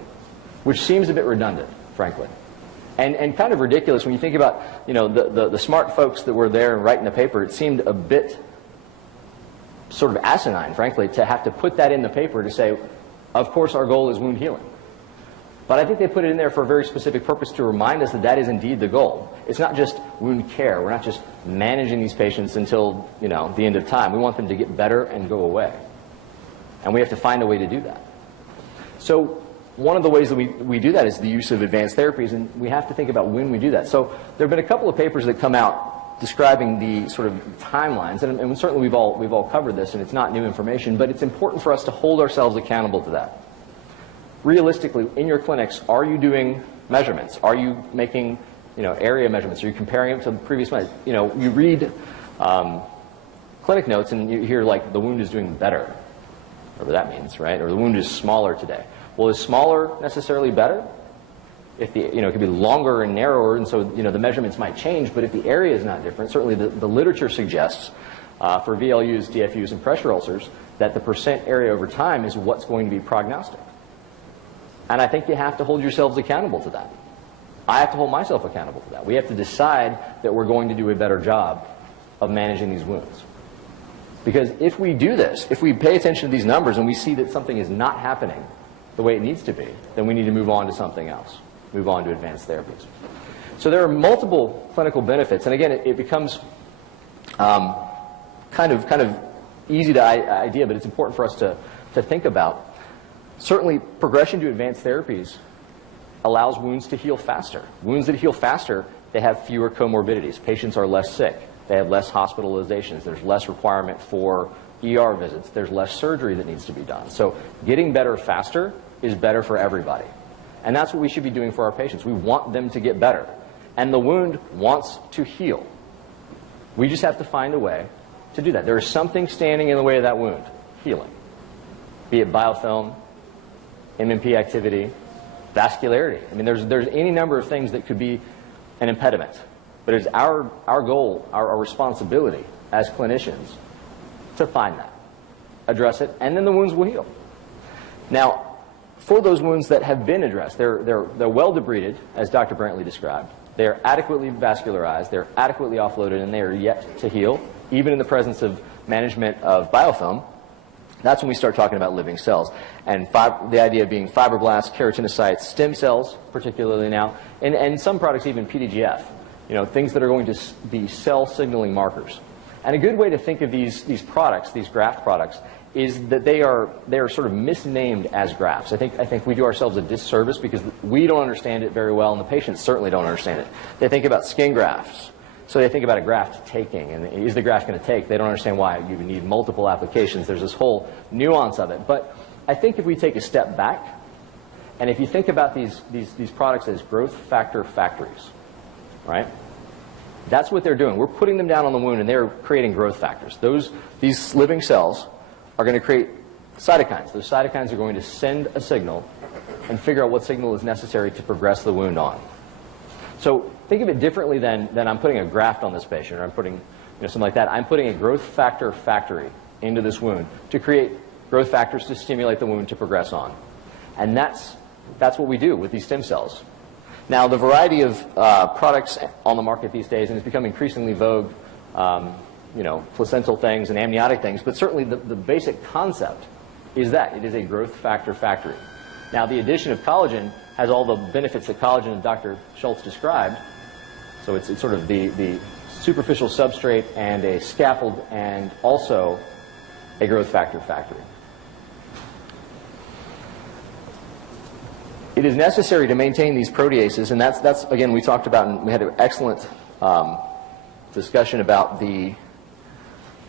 which seems a bit redundant, frankly. And kind of ridiculous when you think about, you know, the smart folks that were there writing the paper. It seemed a bit sort of asinine, frankly, to have to put that in the paper to say, of course our goal is wound healing. But I think they put it in there for a very specific purpose to remind us that that is indeed the goal. It's not just wound care. We're not just managing these patients until, you know, the end of time. We want them to get better and go away. And we have to find a way to do that. So one of the ways that we do that is the use of advanced therapies, and we have to think about when we do that. So there have been a couple of papers that come out describing the sort of timelines, and certainly we've all covered this, and it's not new information, but it's important for us to hold ourselves accountable to that. Realistically, in your clinics, are you doing measurements? Are you making, you know, area measurements? Are you comparing them to the previous measurements? You know, you read clinic notes and you hear like the wound is doing better, whatever that means, right? Or the wound is smaller today. Well, is smaller necessarily better? If the, you know, it could be longer and narrower, and so, you know, the measurements might change, but if the area is not different, certainly the literature suggests for VLUs, DFUs, and pressure ulcers that the percent area over time is what's going to be prognostic. And I think you have to hold yourselves accountable to that. I have to hold myself accountable to that. We have to decide that we're going to do a better job of managing these wounds. Because if we do this, if we pay attention to these numbers and we see that something is not happening the way it needs to be, then we need to move on to something else, move on to advanced therapies. So there are multiple clinical benefits, and again, it becomes kind of easy to idea, but it's important for us to think about. Certainly, progression to advanced therapies allows wounds to heal faster. Wounds that heal faster, they have fewer comorbidities. Patients are less sick. They have less hospitalizations. There's less requirement for ER visits. There's less surgery that needs to be done. So getting better faster is better for everybody. And that's what we should be doing for our patients. We want them to get better. And the wound wants to heal. We just have to find a way to do that. There is something standing in the way of that wound healing, be it biofilm, MMP activity, vascularity. I mean, there's any number of things that could be an impediment. But it's our goal, our responsibility as clinicians to find that, address it, and then the wounds will heal. Now, for those wounds that have been addressed, they're well debrided, as Dr. Brantley described. They're adequately vascularized, they're adequately offloaded, and they are yet to heal, even in the presence of management of biofilm. That's when we start talking about living cells. And the idea of being fibroblasts, keratinocytes, stem cells, particularly now, and some products even PDGF, things that are going to be cell signaling markers. And a good way to think of these products, these graft products, is that they are sort of misnamed as grafts. I think we do ourselves a disservice because we don't understand it very well, and the patients certainly don't understand it. They think about skin grafts. So they think about a graft taking, and is the graft going to take? They don't understand why you need multiple applications. There's this whole nuance of it. But I think if we take a step back, and if you think about these products as growth factor factories, right? That's what they're doing. We're putting them down on the wound, and they're creating growth factors. These living cells are going to create cytokines. Those cytokines are going to send a signal and figure out what signal is necessary to progress the wound on. So think of it differently than I'm putting a graft on this patient, or I'm putting something like that. I'm putting a growth factor factory into this wound to create growth factors to stimulate the wound to progress on. And that's what we do with these stem cells. Now, the variety of products on the market these days, and it's become increasingly vogue, placental things and amniotic things, but certainly the basic concept is that it is a growth factor factory. Now, the addition of collagen has all the benefits that collagen and Dr. Schultz described. So it's sort of the superficial substrate and a scaffold and also a growth factor factory. It is necessary to maintain these proteases, and that's again, we talked about, and we had an excellent discussion about the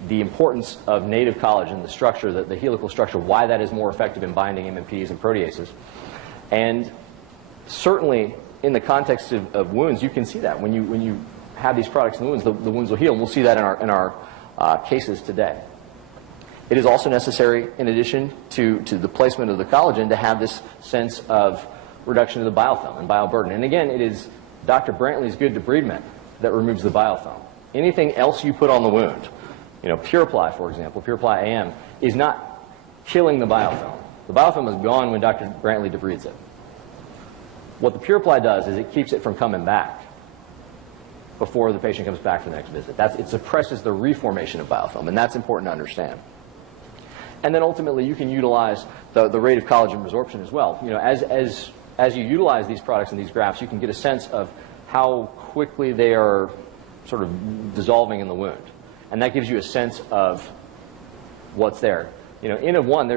importance of native collagen, the structure, the helical structure, why that is more effective in binding MMPs and proteases. And certainly in the context of wounds, you can see that. When you have these products in the wounds will heal, and we'll see that in our cases today. It is also necessary, in addition to the placement of the collagen, to have this sense of reduction of the biofilm and bioburden. And again, it is Dr. Brantley's good debridement that removes the biofilm. Anything else you put on the wound, Purify, for example, Purify AM, is not killing the biofilm. The biofilm is gone when Dr. Brantley debrides it. What the Purify does is it keeps it from coming back before the patient comes back for the next visit. It suppresses the reformation of biofilm, and that's important to understand. And then ultimately, you can utilize the rate of collagen resorption as well. As you utilize these products and these grafts, you can get a sense of how quickly they are sort of dissolving in the wound. And that gives you a sense of what's there. N of 1,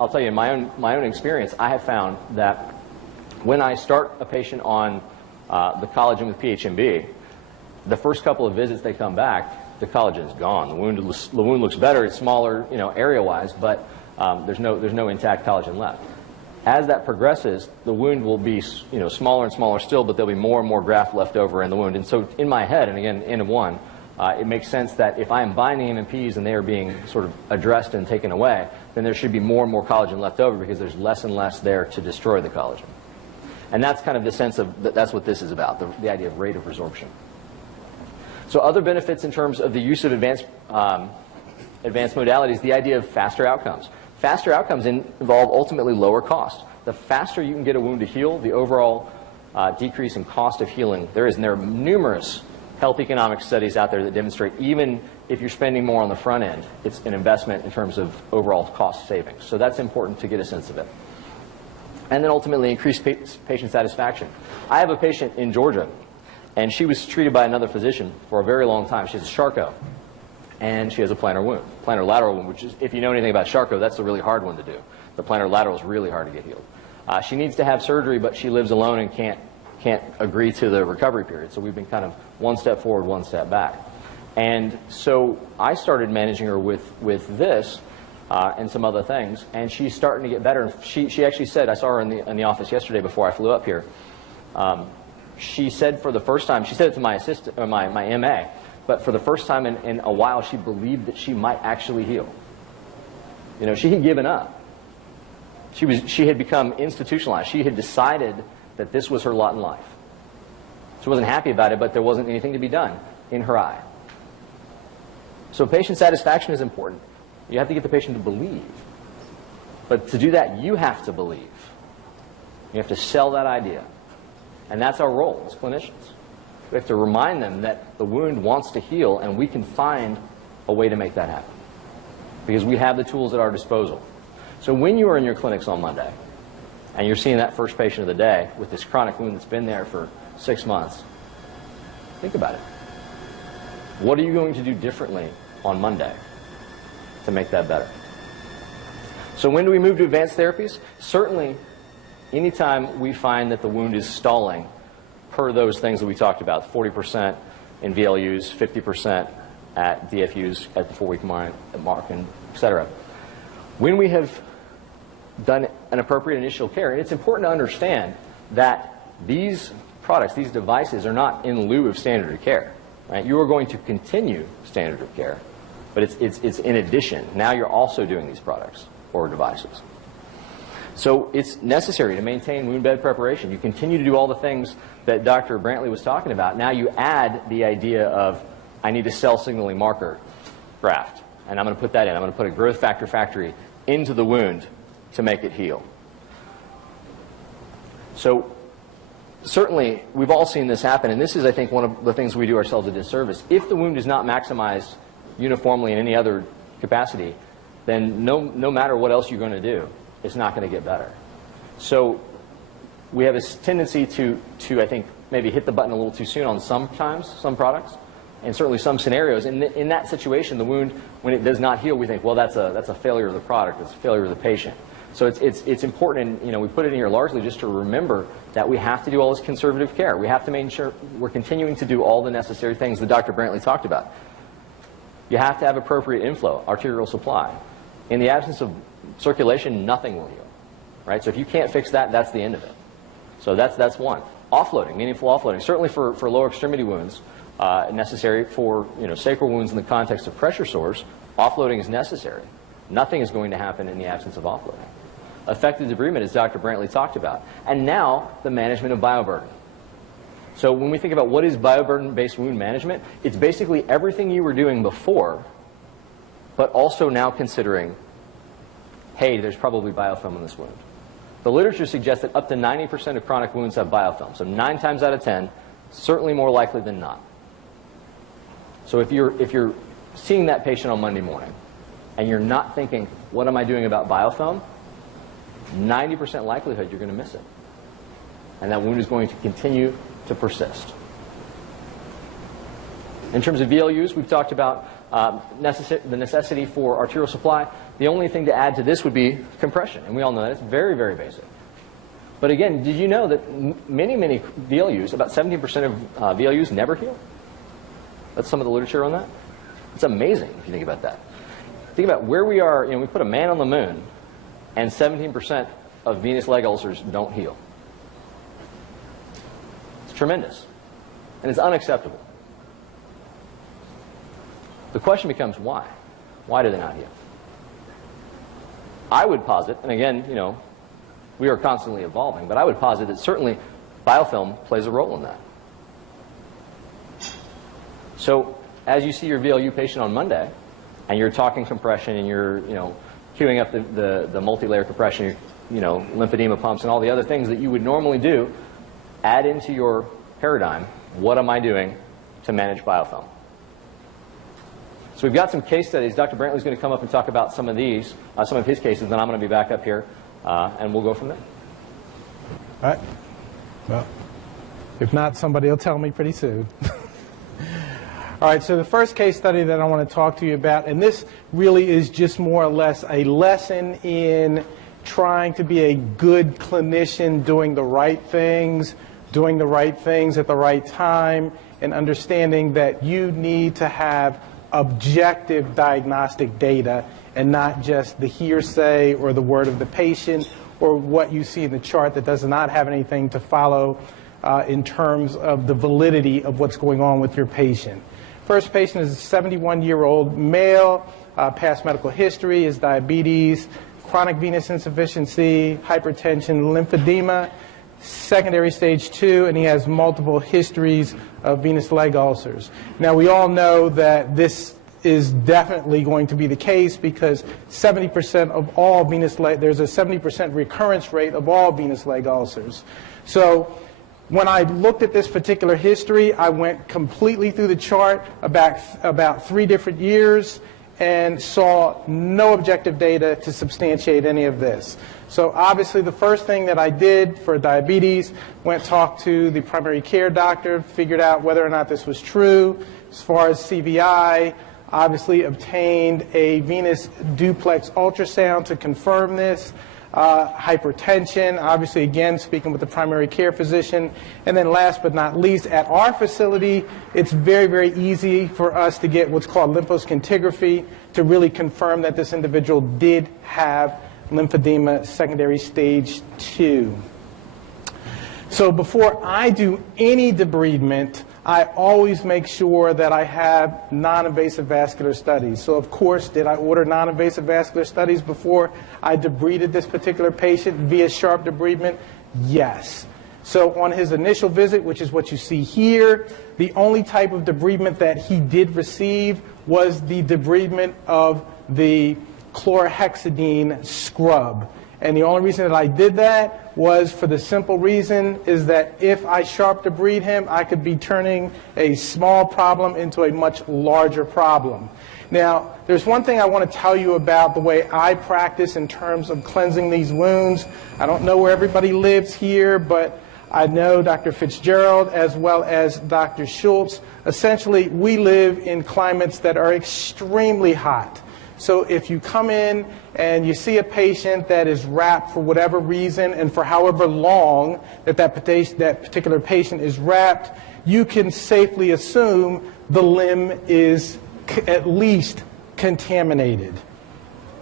I'll tell you, in my own experience, I have found that when I start a patient on the collagen with PHMB, the first couple of visits they come back, the collagen's gone. The wound looks better. It's smaller, area-wise, but there's no intact collagen left. As that progresses, the wound will be, smaller and smaller still, but there'll be more and more graft left over in the wound. And so, in my head, and again, N of 1, it makes sense that if I am binding MMPs and they are being sort of addressed and taken away, then there should be more and more collagen left over because there's less and less there to destroy the collagen. And that's kind of the sense of that's what this is about, the idea of rate of resorption. So other benefits in terms of the use of advanced modalities, the idea of faster outcomes. Faster outcomes involve ultimately lower cost. The faster you can get a wound to heal, the overall decrease in cost of healing there is. And there are numerous health economic studies out there that demonstrate even if you're spending more on the front end, it's an investment in terms of overall cost savings. So that's important to get a sense of it. And then ultimately increase patient satisfaction. I have a patient in Georgia, and she was treated by another physician for a very long time. She has a Charcot, and she has a plantar wound, plantar lateral wound, which is, if you know anything about Charcot, that's a really hard one to do. The plantar lateral is really hard to get healed. She needs to have surgery, but she lives alone and can't agree to the recovery period. So we've been kind of one step forward, one step back. And so I started managing her with this and some other things, and she's starting to get better. She actually said, I saw her in the office yesterday before I flew up here. She said for the first time, she said it to my assistant, or my MA, but for the first time in a while, she believed that she might actually heal. She had given up. She had become institutionalized. She had decided that this was her lot in life. She wasn't happy about it, but there wasn't anything to be done in her eye. So patient satisfaction is important. You have to get the patient to believe. But to do that, you have to believe. You have to sell that idea. And that's our role as clinicians. We have to remind them that the wound wants to heal, and we can find a way to make that happen. Because we have the tools at our disposal. So when you are in your clinics on Monday, and you're seeing that first patient of the day with this chronic wound that's been there for 6 months, think about it. What are you going to do differently on Monday to make that better? So when do we move to advanced therapies? Certainly, anytime we find that the wound is stalling per those things that we talked about, 40% in VLUs, 50% at DFUs at the 4-week mark, and et cetera. When we have done an appropriate initial care, and it's important to understand that these products, these devices, are not in lieu of standard of care. Right? You are going to continue standard of care, but it's in addition. Now you're also doing these products or devices. So it's necessary to maintain wound bed preparation. You continue to do all the things that Dr. Brantley was talking about. Now you add the idea of, I need a cell signaling marker graft, and I'm going to put that in. I'm going to put a growth factor factory into the wound to make it heal. So certainly, we've all seen this happen, and this is, I think, one of the things we do ourselves a disservice. If the wound is not maximized uniformly in any other capacity, then no matter what else you're going to do, it's not going to get better. So we have a tendency to I think, maybe hit the button a little too soon on some products, and certainly some scenarios. In that situation, the wound, when it does not heal, we think, well, that's a failure of the product, it's a failure of the patient. So it's important, and we put it in here largely just to remember that we have to do all this conservative care. We have to make sure we're continuing to do all the necessary things that Dr. Brantley talked about. You have to have appropriate inflow, arterial supply. In the absence of circulation, nothing will heal. Right? So if you can't fix that, that's the end of it. So that's one. Offloading, meaningful offloading. Certainly for lower extremity wounds, necessary for sacral wounds in the context of pressure sores, offloading is necessary. Nothing is going to happen in the absence of offloading. Effective debridement, as Dr. Brantley talked about. And now, the management of bioburden. So when we think about what is bioburden-based wound management, it's basically everything you were doing before, but also now considering, hey, there's probably biofilm in this wound. The literature suggests that up to 90% of chronic wounds have biofilm. So 9 times out of 10, certainly more likely than not. So if you're seeing that patient on Monday morning, and you're not thinking, what am I doing about biofilm? 90% likelihood you're going to miss it. And that wound is going to continue to persist. In terms of VLUs, we've talked about the necessity for arterial supply. The only thing to add to this would be compression. And we all know that. It's very, very basic. But again, did you know that many VLUs, about 17% of VLUs never heal? That's some of the literature on that. It's amazing if you think about that. Think about where we are. We put a man on the moon, and 17% of venous leg ulcers don't heal. It's tremendous. And it's unacceptable. The question becomes why? Why do they not heal? I would posit, and again, we are constantly evolving, but I would posit that certainly biofilm plays a role in that. So as you see your VLU patient on Monday, and you're talking compression, and you're, queuing up the multi-layer compression, lymphedema pumps, and all the other things that you would normally do, add into your paradigm, what am I doing to manage biofilm? So we've got some case studies. Dr. Brantley's going to come up and talk about some of these, some of his cases, then I'm going to be back up here, and we'll go from there. All right. Well, if not, somebody will tell me pretty soon. All right, so the first case study that I want to talk to you about, and this really is just more or less a lesson in trying to be a good clinician, doing the right things at the right time, and understanding that you need to have objective diagnostic data and not just the hearsay or the word of the patient or what you see in the chart that does not have anything to follow in terms of the validity of what's going on with your patient. First patient is a 71-year-old male, past medical history is diabetes, chronic venous insufficiency, hypertension, lymphedema, secondary stage 2, and he has multiple histories of venous leg ulcers. Now, we all know that this is definitely going to be the case because 70% of all there's a 70% recurrence rate of all venous leg ulcers. So when I looked at this particular history, I went completely through the chart about 3 different years and saw no objective data to substantiate any of this. So obviously the first thing that I did for diabetes, went talked to the primary care doctor, figured out whether or not this was true. As far as CVI, obviously obtained a venous duplex ultrasound to confirm this. Hypertension, obviously again speaking with the primary care physician. And then last but not least, at our facility, it's very, very easy for us to get what's called lymphoscintigraphy to really confirm that this individual did have lymphedema secondary stage 2. So before I do any debridement, I always make sure that I have non-invasive vascular studies. So of course, did I order non-invasive vascular studies before I debrided this particular patient via sharp debridement? Yes. So on his initial visit, which is what you see here, the only type of debridement that he did receive was the debridement of the chlorhexidine scrub. And the only reason that I did that was for the simple reason is that if I sharp debride him, I could be turning a small problem into a much larger problem. Now, there's one thing I want to tell you about the way I practice in terms of cleansing these wounds. I don't know where everybody lives here, but I know Dr. Fitzgerald as well as Dr. Schultz. Essentially, we live in climates that are extremely hot. So if you come in and you see a patient that is wrapped for whatever reason and for however long that particular patient is wrapped, you can safely assume the limb is at least contaminated.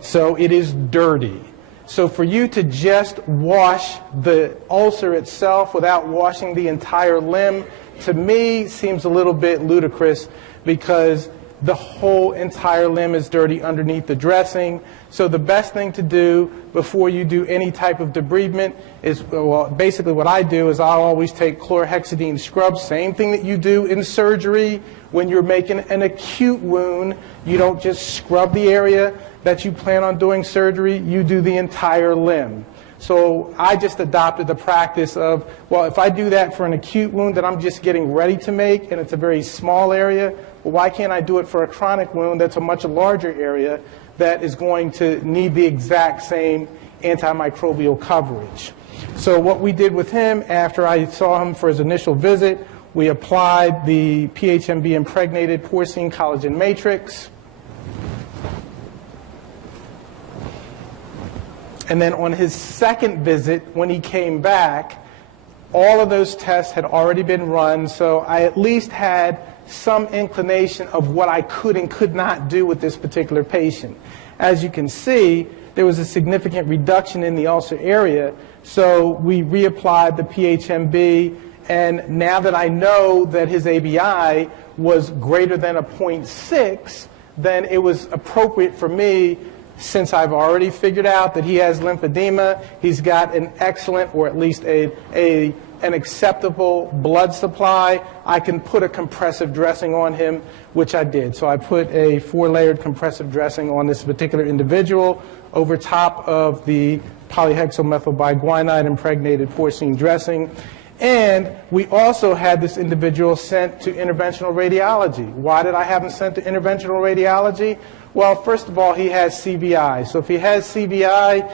So it is dirty. So for you to just wash the ulcer itself without washing the entire limb, to me seems a little bit ludicrous because the whole entire limb is dirty underneath the dressing. So the best thing to do before you do any type of debridement is, well, basically what I do is I'll always take chlorhexidine scrub, same thing that you do in surgery. When you're making an acute wound, you don't just scrub the area that you plan on doing surgery, you do the entire limb. So I just adopted the practice of, well, if I do that for an acute wound that I'm just getting ready to make and it's a very small area, well, why can't I do it for a chronic wound that's a much larger area that is going to need the exact same antimicrobial coverage? So what we did with him after I saw him for his initial visit, we applied the PHMB impregnated porcine collagen matrix. And then on his second visit, when he came back, all of those tests had already been run, so I at least had some inclination of what I could and could not do with this particular patient. As you can see, there was a significant reduction in the ulcer area, so we reapplied the PHMB, and now that I know that his ABI was greater than a 0.6, then it was appropriate for me, since I've already figured out that he has lymphedema, he's got an excellent, or at least an acceptable blood supply, I can put a compressive dressing on him, which I did. So I put a 4-layered compressive dressing on this particular individual over top of the polyhexylmethylbiguanide impregnated porcine dressing. And we also had this individual sent to interventional radiology. Why did I have him sent to interventional radiology? Well, first of all, he has CVI. So if he has CVI,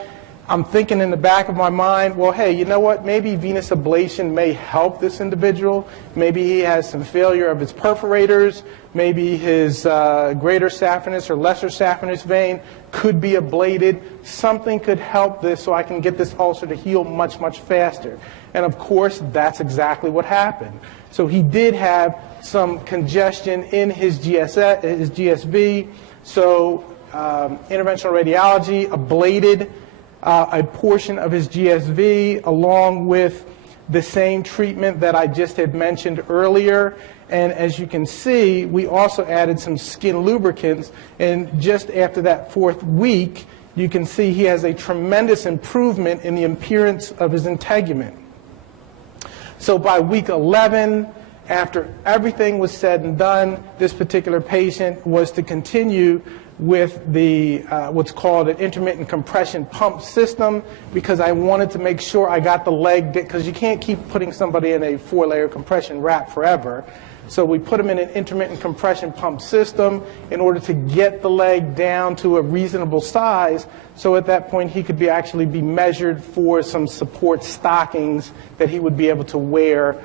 I'm thinking in the back of my mind, well, hey, you know what? Maybe venous ablation may help this individual. Maybe he has some failure of his perforators. Maybe his greater saphenous or lesser saphenous vein could be ablated. Something could help this so I can get this ulcer to heal much, much faster. And of course, that's exactly what happened. So he did have some congestion in his GSV. So interventional radiology ablated a portion of his GSV along with the same treatment that I just had mentioned earlier. And as you can see, we also added some skin lubricants. And just after that 4th week, you can see he has a tremendous improvement in the appearance of his integument. So by week 11, after everything was said and done, this particular patient was to continue with the what's called an intermittent compression pump system, because I wanted to make sure I got the leg, because you can't keep putting somebody in a 4-layer compression wrap forever. So we put him in an intermittent compression pump system in order to get the leg down to a reasonable size, so at that point he could actually be measured for some support stockings that he would be able to wear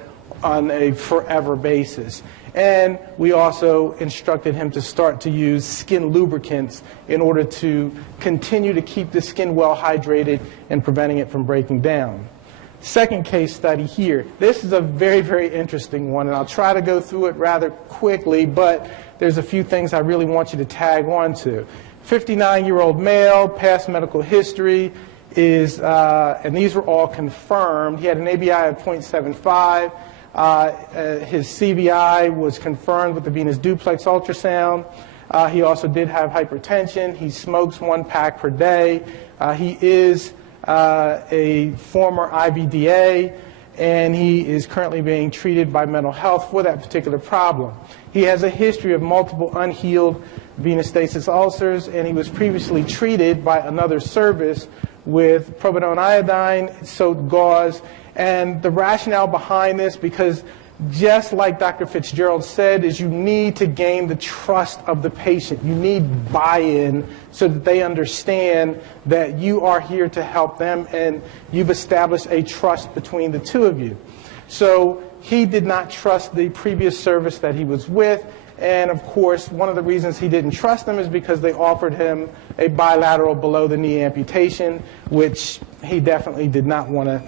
on a forever basis. And we also instructed him to start to use skin lubricants in order to continue to keep the skin well hydrated and preventing it from breaking down. Second case study here. This is a very, very interesting one, and I'll try to go through it rather quickly, but there's a few things I really want you to tag on to. 59-year-old male, past medical history is, and these were all confirmed. He had an ABI of 0.75. His CVI was confirmed with the venous duplex ultrasound. He also did have hypertension. He smokes 1 pack per day. He is a former IVDA, and he is currently being treated by mental health for that particular problem. He has a history of multiple unhealed venous stasis ulcers, and he was previously treated by another service with propione iodine, soaked gauze. And the rationale behind this, because just like Dr. Fitzgerald said, is you need to gain the trust of the patient. You need buy-in so that they understand that you are here to help them, and you've established a trust between the two of you. So he did not trust the previous service that he was with, and of course one of the reasons he didn't trust them is because they offered him a bilateral below-the-knee amputation, which he definitely did not want to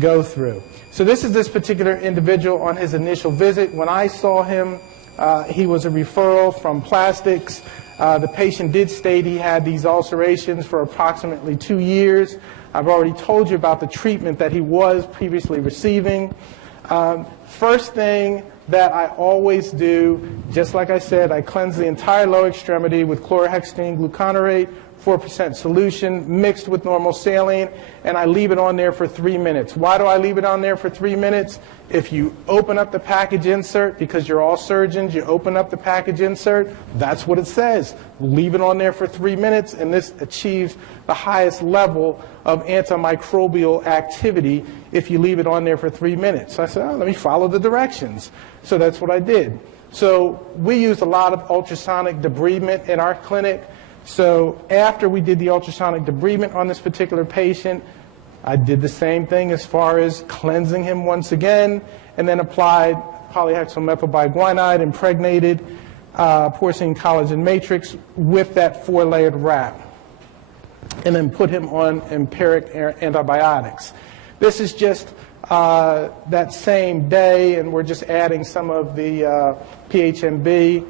go through. So this is this particular individual on his initial visit. When I saw him, he was a referral from plastics. The patient did state he had these ulcerations for approximately 2 years. I've already told you about the treatment that he was previously receiving. First thing that I always do, just like I said, I cleanse the entire lower extremity with chlorhexidine gluconate, 4% solution mixed with normal saline, and I leave it on there for 3 minutes. Why do I leave it on there for 3 minutes? If you open up the package insert, because you're all surgeons, you open up the package insert, that's what it says. Leave it on there for 3 minutes, and this achieves the highest level of antimicrobial activity if you leave it on there for 3 minutes. So I said, oh, let me follow the directions. So that's what I did. So we used a lot of ultrasonic debridement in our clinic. So after we did the ultrasonic debridement on this particular patient, I did the same thing as far as cleansing him once again, and then applied polyhexylmethylbiguanide impregnated porcine collagen matrix with that 4-layered wrap, and then put him on empiric antibiotics. This is just that same day, and we're just adding some of the PHMB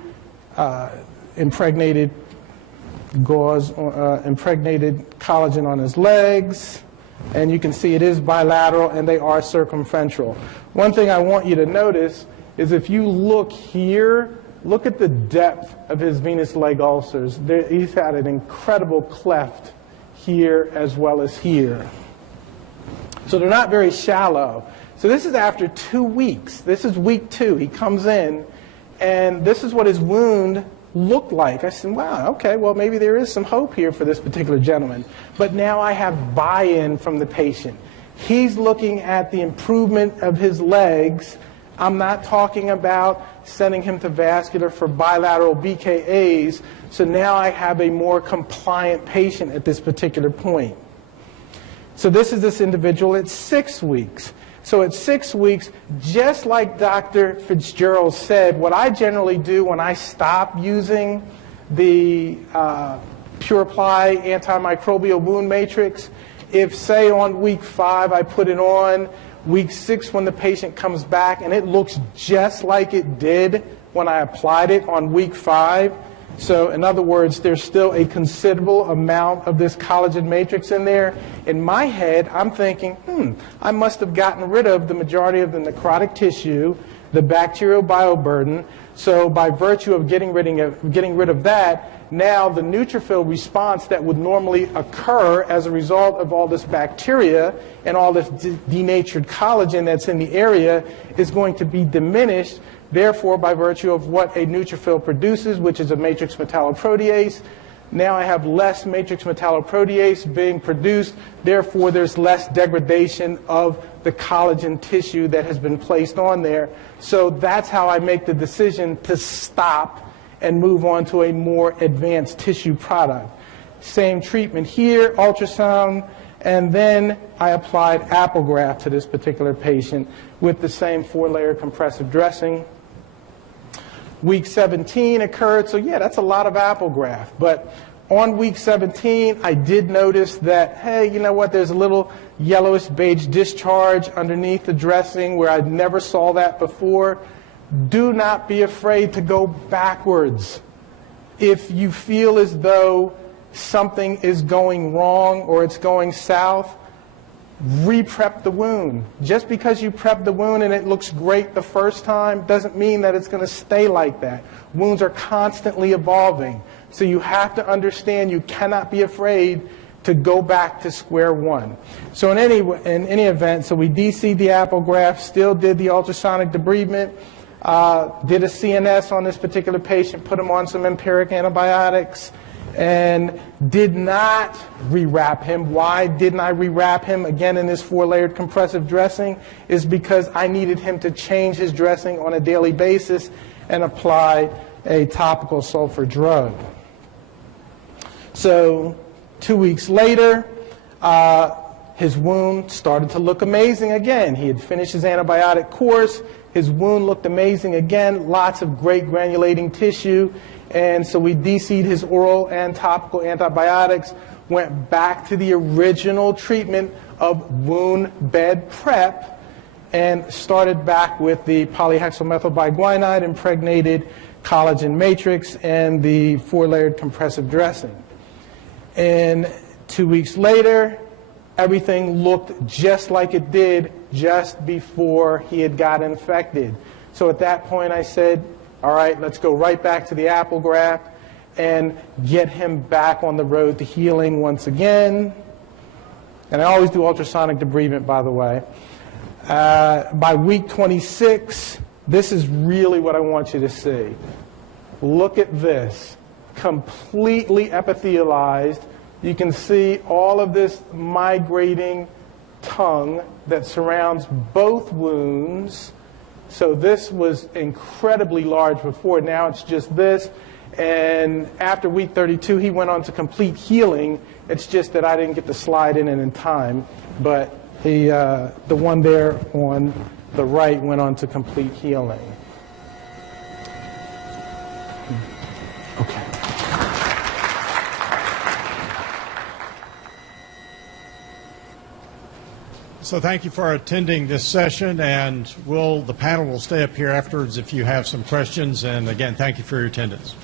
impregnated gauze, impregnated collagen on his legs, and you can see it is bilateral and they are circumferential. One thing I want you to notice is if you look here, look at the depth of his venous leg ulcers. He's had an incredible cleft here as well as here. So they're not very shallow. So this is after 2 weeks. This is week 2. He comes in, and this is what his wound looked like. I said, wow, okay, well, maybe there is some hope here for this particular gentleman. But now I have buy-in from the patient. He's looking at the improvement of his legs. I'm not talking about sending him to vascular for bilateral BKAs. So now I have a more compliant patient at this particular point. So this is this individual at 6 weeks. So at 6 weeks, just like Dr. Fitzgerald said, what I generally do when I stop using the Purified antimicrobial wound matrix, if say on week 5 I put it on, week 6 when the patient comes back and it looks just like it did when I applied it on week 5, so in other words, there's still a considerable amount of this collagen matrix in there. In my head, I'm thinking, I must have gotten rid of the majority of the necrotic tissue. the bacterial bioburden. So by virtue of getting rid of that, now the neutrophil response that would normally occur as a result of all this bacteria and all this denatured collagen that's in the area is going to be diminished. Therefore, by virtue of what a neutrophil produces, which is a matrix metalloprotease, now I have less matrix metalloprotease being produced. Therefore, there's less degradation of the collagen tissue that has been placed on there. So that's how I make the decision to stop and move on to a more advanced tissue product. Same treatment here, ultrasound, and then I applied Applegraft to this particular patient with the same 4-layer compressive dressing. Week 17 occurred, so yeah, that's a lot of Applegraft. But on week 17, I did notice that, hey, you know what, there's a little yellowish beige discharge underneath the dressing where I never saw that before. Do not be afraid to go backwards. If you feel as though something is going wrong or it's going south, re-prep the wound. Just because you prep the wound and it looks great the first time doesn't mean that it's going to stay like that. Wounds are constantly evolving. So you have to understand you cannot be afraid to go back to square one. So in any event, so we DC'd the Applegraft, still did the ultrasonic debridement, did a CNS on this particular patient, put him on some empiric antibiotics, and did not rewrap him. Why didn't I rewrap him? Again, in this 4-layered compressive dressing is because I needed him to change his dressing on a daily basis and apply a topical sulfur drug. So 2 weeks later, his wound started to look amazing again. He had finished his antibiotic course. His wound looked amazing again, lots of great granulating tissue. And so we DC'd his oral and topical antibiotics, went back to the original treatment of wound bed prep, and started back with the polyhexylmethylbiguanide impregnated collagen matrix and the 4-layered compressive dressing. And 2 weeks later, everything looked just like it did just before he had got infected. So at that point I said, all right, let's go right back to the Applegraft and get him back on the road to healing once again. And I always do ultrasonic debridement, by the way. By week 26, this is really what I want you to see. Look at this. Completely epithelialized. You can see all of this migrating tongue that surrounds both wounds. So this was incredibly large before. Now it's just this. And after week 32, he went on to complete healing. It's just that I didn't get to slide in it in time. But the one there on the right went on to complete healing. Okay. So thank you for attending this session, and the panel will stay up here afterwards if you have some questions. And again, thank you for your attendance.